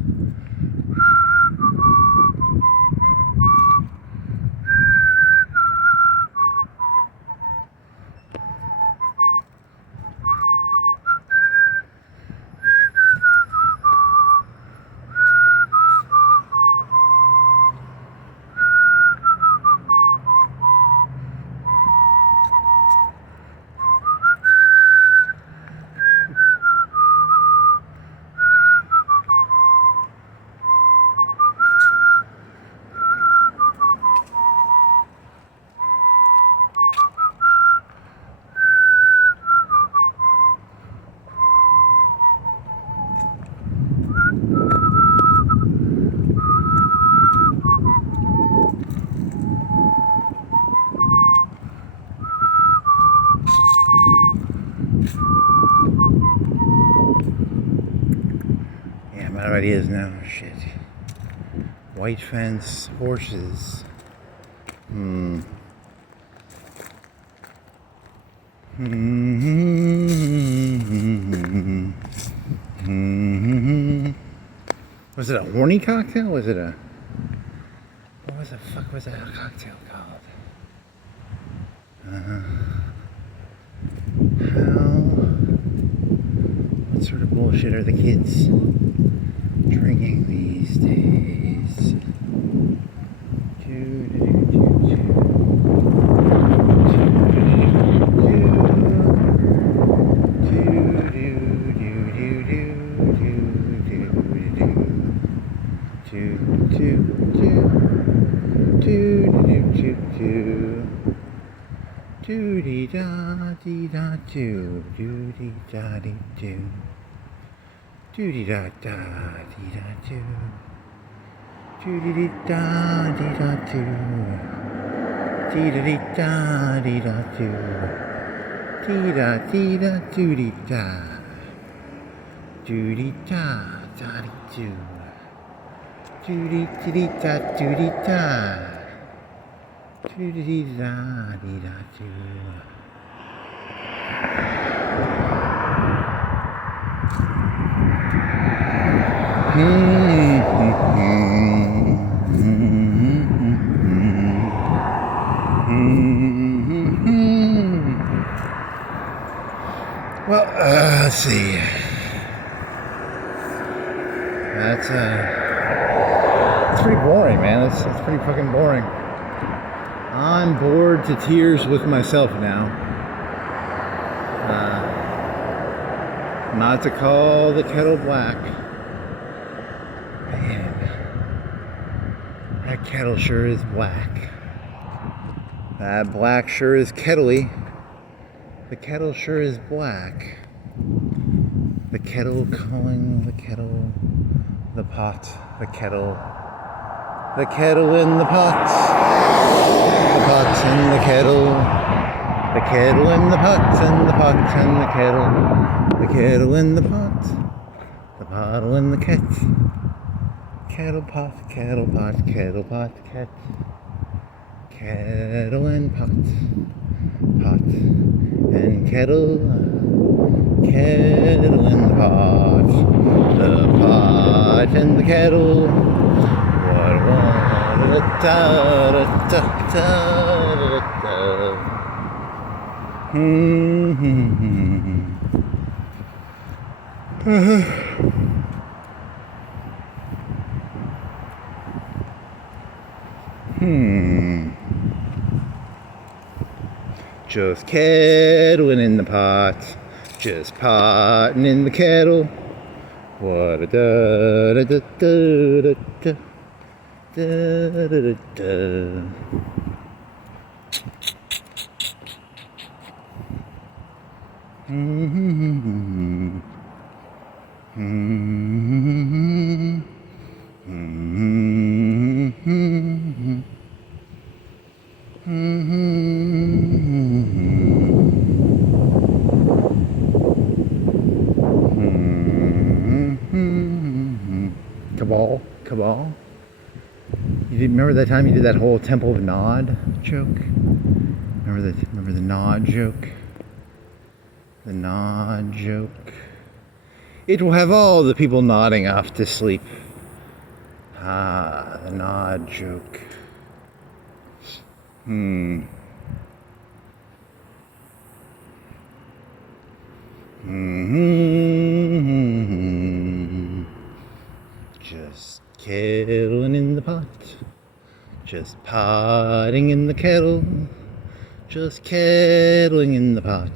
Yeah, I'm out of ideas now. Shit. White fence, horses. Was it a horny cocktail? Was it a... What was the fuck was that cocktail called? What sort of bullshit are the kids drinking these days? Doo-dee da dee da doo, doo-dee da dee doo, doo-dee da da dee da doo, doo-dee da dee da doo, dee-da-dee da dee da doo, dee-da dee da doo-dee da, doo-dee da da dee doo, doo-dee dee da doo-dee da. Do-do-dee-da-dee-da-doo. Well, let's see. That's pretty boring, man. That's pretty fucking boring. I'm bored to tears with myself now. Not to call the kettle black. Man, that kettle sure is black. That black sure is kettly. The kettle sure is black. The kettle calling the kettle, the pot, the kettle in the pot. The pot and the kettle in the pot and the pot and the kettle in the pot in the ket, kettle pot, ket, kettle and pot and kettle in the pot and the kettle. Just kettling in the pot, just potting in the kettle. What a da da da da da da da da da. Cabal. You remember that time you did that whole Temple of Nod joke? Remember the Nod joke? The Nod joke. It will have all the people nodding off to sleep. Ah, the Nod joke. Just kettling in the pot, just potting in the kettle, just kettling in the pot.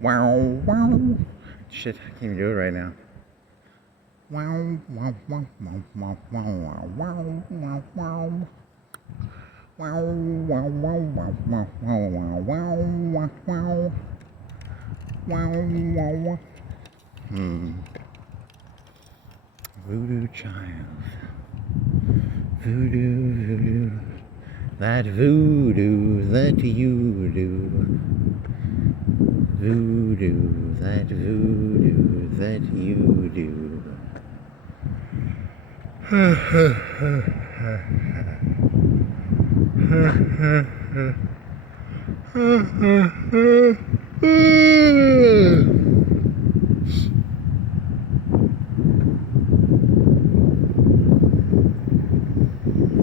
Wow. Shit, I can't even do it right now. Wow. VoodooChild. Voodoo. That voodoo that you do. Voodoo, that voodoo that you do.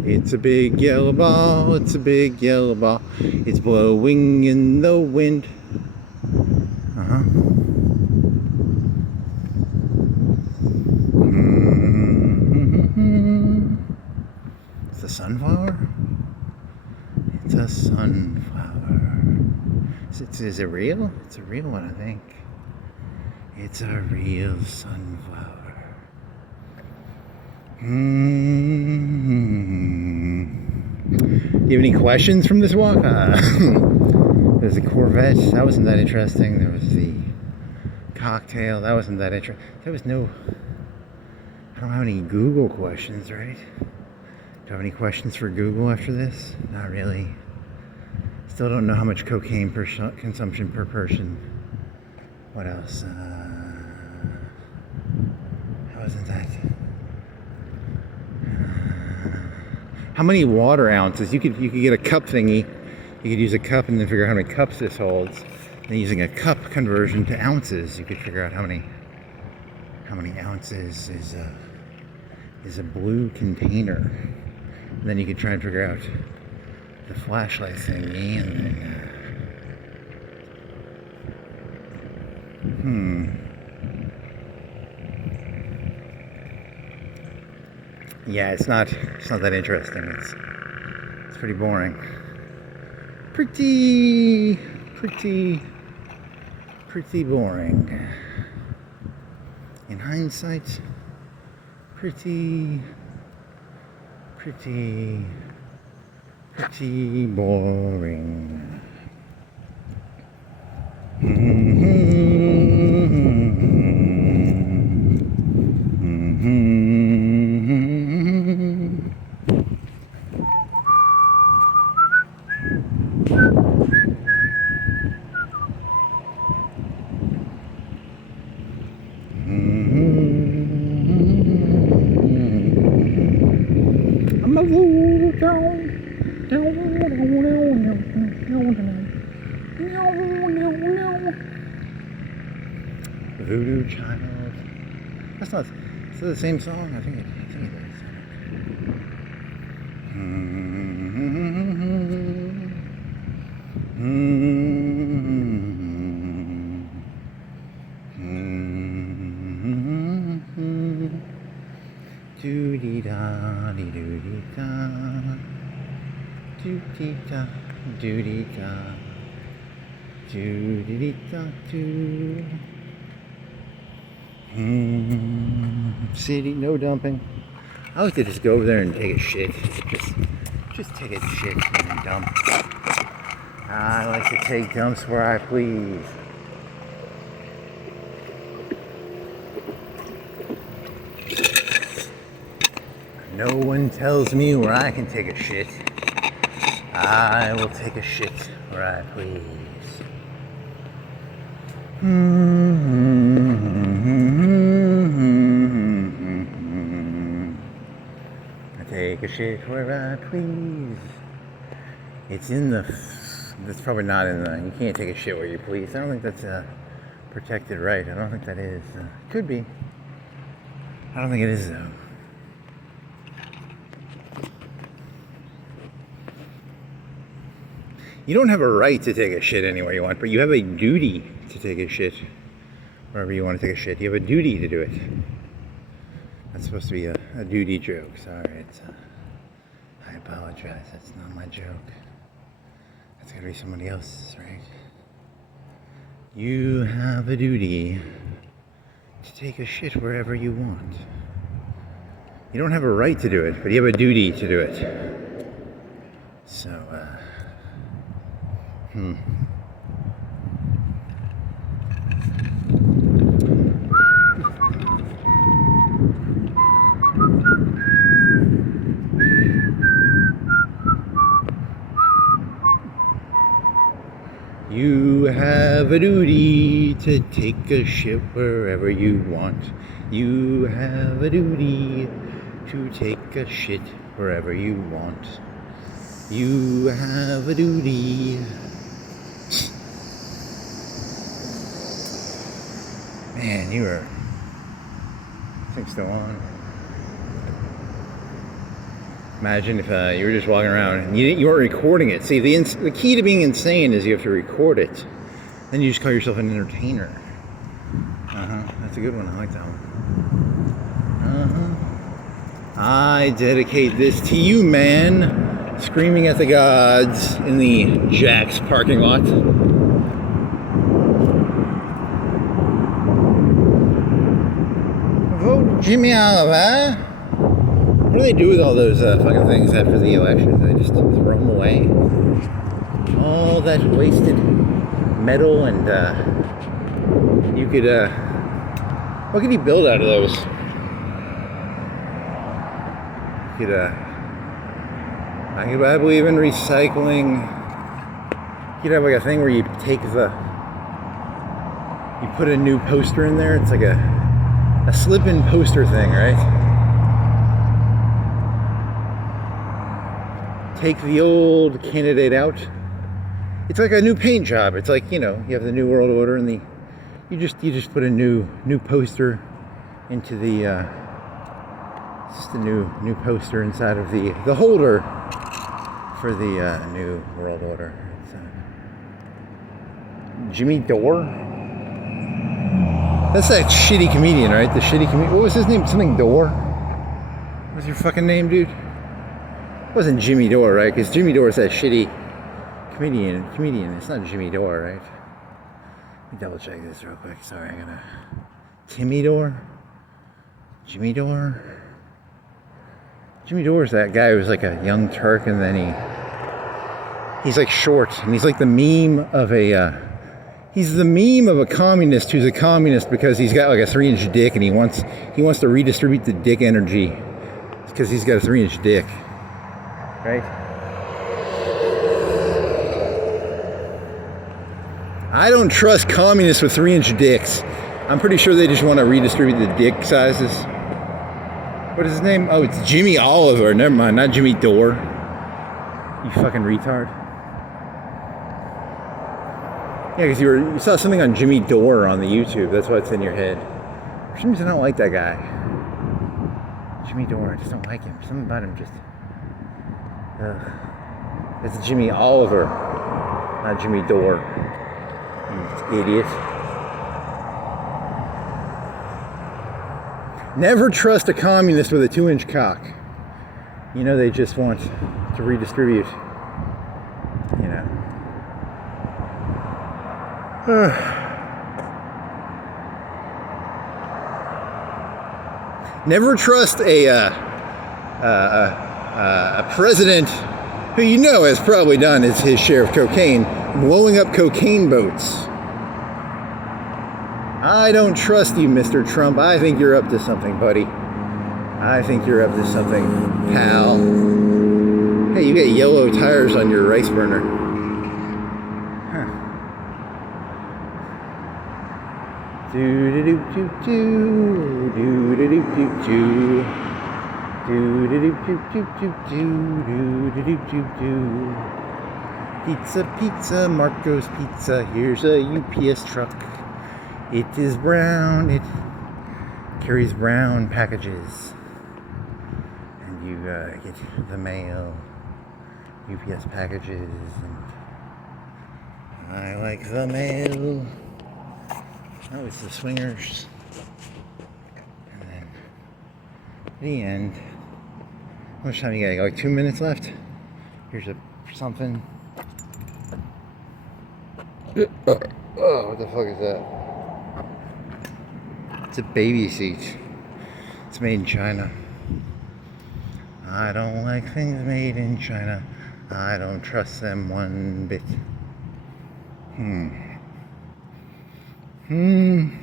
It's a big yellow ball, it's a big yellow ball. It's blowing in the wind. It's a sunflower? It's a sunflower. Is it real? It's a real one, I think. It's a real sunflower. Do you have any questions from this walk? There's a Corvette. That wasn't that interesting. There was the cocktail. That wasn't that interesting. There was no... I don't have any Google questions, right? Do you have any questions for Google after this? Not really. Still don't know how much cocaine consumption per person. What else? How isn't that? How many water ounces? You could get a cup thingy. You could use a cup and then figure out how many cups this holds. And using a cup conversion to ounces, you could figure out how many ounces is a blue container. And then you could try and figure out the flashlight thingy, and then yeah, it's not that interesting. It's pretty boring. Pretty boring. In hindsight, pretty boring. I'm a VoodooChild. That's not. Is it the same song? I think it is. Doo-dee-da, dee-doo-dee-da, doo-dee-da, doo-dee-da, doo-dee-da, doo. City, no dumping. I like to just go over there and take a shit. Just take a shit and then dump. I like to take dumps where I please. No one tells me where I can take a shit. I will take a shit where I please. I take a shit where I please. It's in the... That's probably not in the... You can't take a shit where you please. I don't think that's a protected right. I don't think that is. Could be. I don't think it is, though. You don't have a right to take a shit anywhere you want, but you have a duty to take a shit wherever you want to take a shit. You have a duty to do it. That's supposed to be a duty joke. Sorry, I apologize. That's not my joke. That's gotta be somebody else's, right? You have a duty to take a shit wherever you want. You don't have a right to do it, but you have a duty to do it. So, You have a duty to take a shit wherever you want. You have a duty to take a shit wherever you want. You have a duty. Man, you were... Thing's still on. Imagine if you were just walking around and you weren't recording it. See, the key to being insane is you have to record it. Then you just call yourself an entertainer. That's a good one. I like that one. I dedicate this to you, man. Screaming at the gods in the Jack's parking lot. Vote Jimmy Oliver. What do they do with all those fucking things after the election? Do they just throw them away? All that wasted metal, and you could, what could you build out of those? You could, I believe in recycling. You could have like a thing where you take you put a new poster in there. It's like a slip-in poster thing, right? Take the old candidate out. It's like a new paint job. It's like, you know, you have the New World Order and you just put a new poster into the just a new poster inside of the holder for the New World Order. It's, Jimmy Dore. That's that shitty comedian, right? The shitty comedian. What was his name? Something Dore. What was your fucking name, dude? It wasn't Jimmy Dore, right? Because Jimmy Dore is that shitty comedian. It's not Jimmy Dore, right? Let me double check this real quick. Sorry, I'm gonna. Timmy Dore? Jimmy Dore? Jimmy Dore is that guy who was like a young Turk, and then he's like short, and he's like the meme of he's the meme of a communist who's a communist because he's got like a 3-inch dick, and he wants to redistribute the dick energy because he's got a 3-inch dick, right? I don't trust communists with 3-inch dicks. I'm pretty sure they just want to redistribute the dick sizes. What is his name? Oh, it's Jimmy Oliver. Never mind, not Jimmy Dore. You fucking retard. Yeah, because you saw something on Jimmy Dore on the YouTube. That's why it's in your head. For some reason, I don't like that guy. Jimmy Dore, I just don't like him. Something about him just... It's Jimmy Oliver, not Jimmy Dore. You idiot. Never trust a communist with a 2-inch cock. You know, they just want to redistribute. You know. Never trust a president who you know has probably done his share of cocaine, blowing up cocaine boats. I don't trust you, Mr. Trump. I think you're up to something, buddy. I think you're up to something, pal. Hey, you got yellow tires on your rice burner. Huh. Do-do-do-do-do. Do-do-do-do-do. Do-do-do-do-do-do-do-do-do. Pizza, pizza, Marco's Pizza. Here's a UPS truck. It is brown. It carries brown packages. And you get the mail, UPS packages. And I like the mail. Oh, it's the Swingers. And then the end. How much time you got? Like 2 minutes left? Here's something. Oh, what the fuck is that? It's a baby seat. It's made in China. I don't like things made in China. I don't trust them one bit. In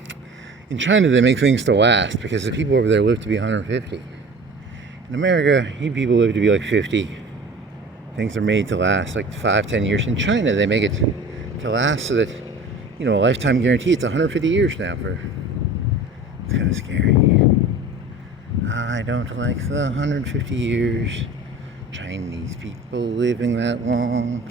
China, they make things to last because the people over there live to be 150. In America, you people live to be like 50. Things are made to last like 5-10 years. In China, they make it to last so that, you know, a lifetime guarantee. It's 150 years now for... It's kind of scary. I don't like the 150 years. Chinese people living that long.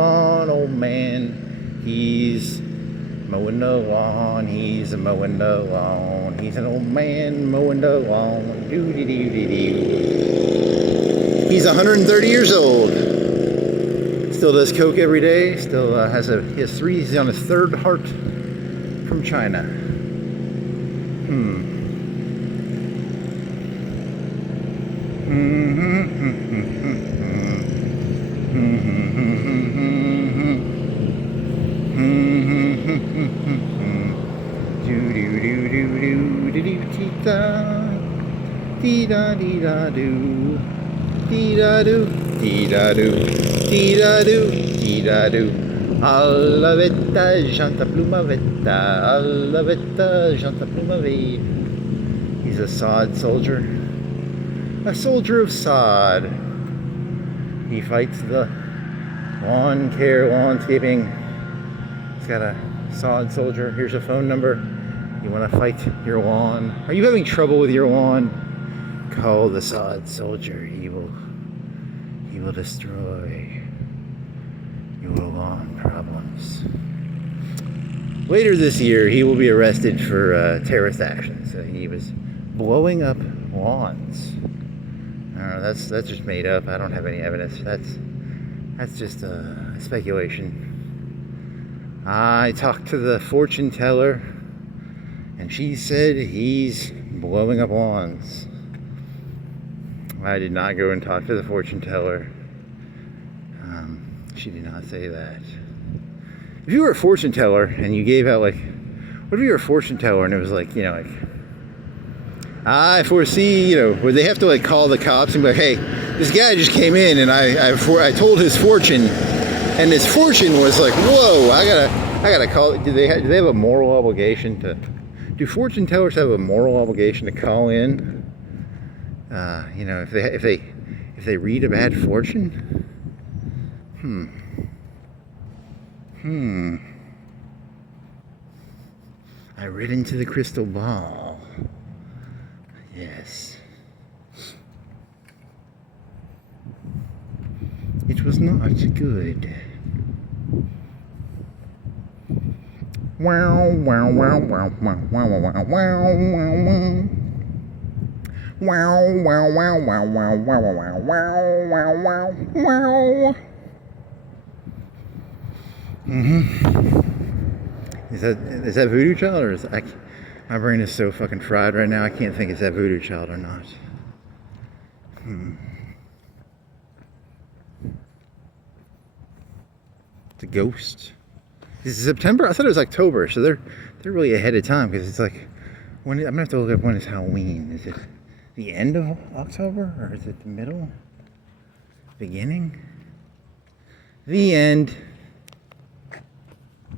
lawn, old man. He's mowing the lawn. He's mowing the lawn. He's an old man mowing the lawn. Doo-dee-doo-dee-doo. He's 130 years old. Still does coke every day. Still he has three. He's on his third heart from China. Alla vetta, janta pluma vetta, alla vetta, janta pluma vetta. He's a sod soldier. A soldier of sod. He fights the lawn care, landscaping. He's got a sod soldier. Here's a phone number. You want to fight your lawn? Are you having trouble with your lawn? Call the sod soldier. He will destroy your lawn problems. Later this year, he will be arrested for terrorist action. So he was blowing up lawns. I don't know, that's just made up. I don't have any evidence. That's just speculation. I talked to the fortune teller, and she said he's blowing up lawns. I did not go and talk to the fortune teller. She did not say that. If you were a fortune teller and you gave out, like, what if you were a fortune teller and it was like, I foresee, would they have to like call the cops and be like, hey, this guy just came in and I told his fortune, and his fortune was like, whoa, I gotta call. Do they have a moral obligation to? Do fortune tellers have a moral obligation to call in? If they read a bad fortune. I read into the crystal ball. Yes. It was not good. Wow, wow, wow, wow, wow, wow, wow, wow, wow, wow. Wow, wow, wow, wow, wow, wow, wow, wow, wow, wow. Is that VoodooChild, or is my brain is so fucking fried right now, I can't think, is that VoodooChild or not? It's a ghost. Is it September? I thought it was October, so they're really ahead of time, because it's like, I'm gonna have to look up when is Halloween. Is it the end of October, or is it the middle? Beginning? The end.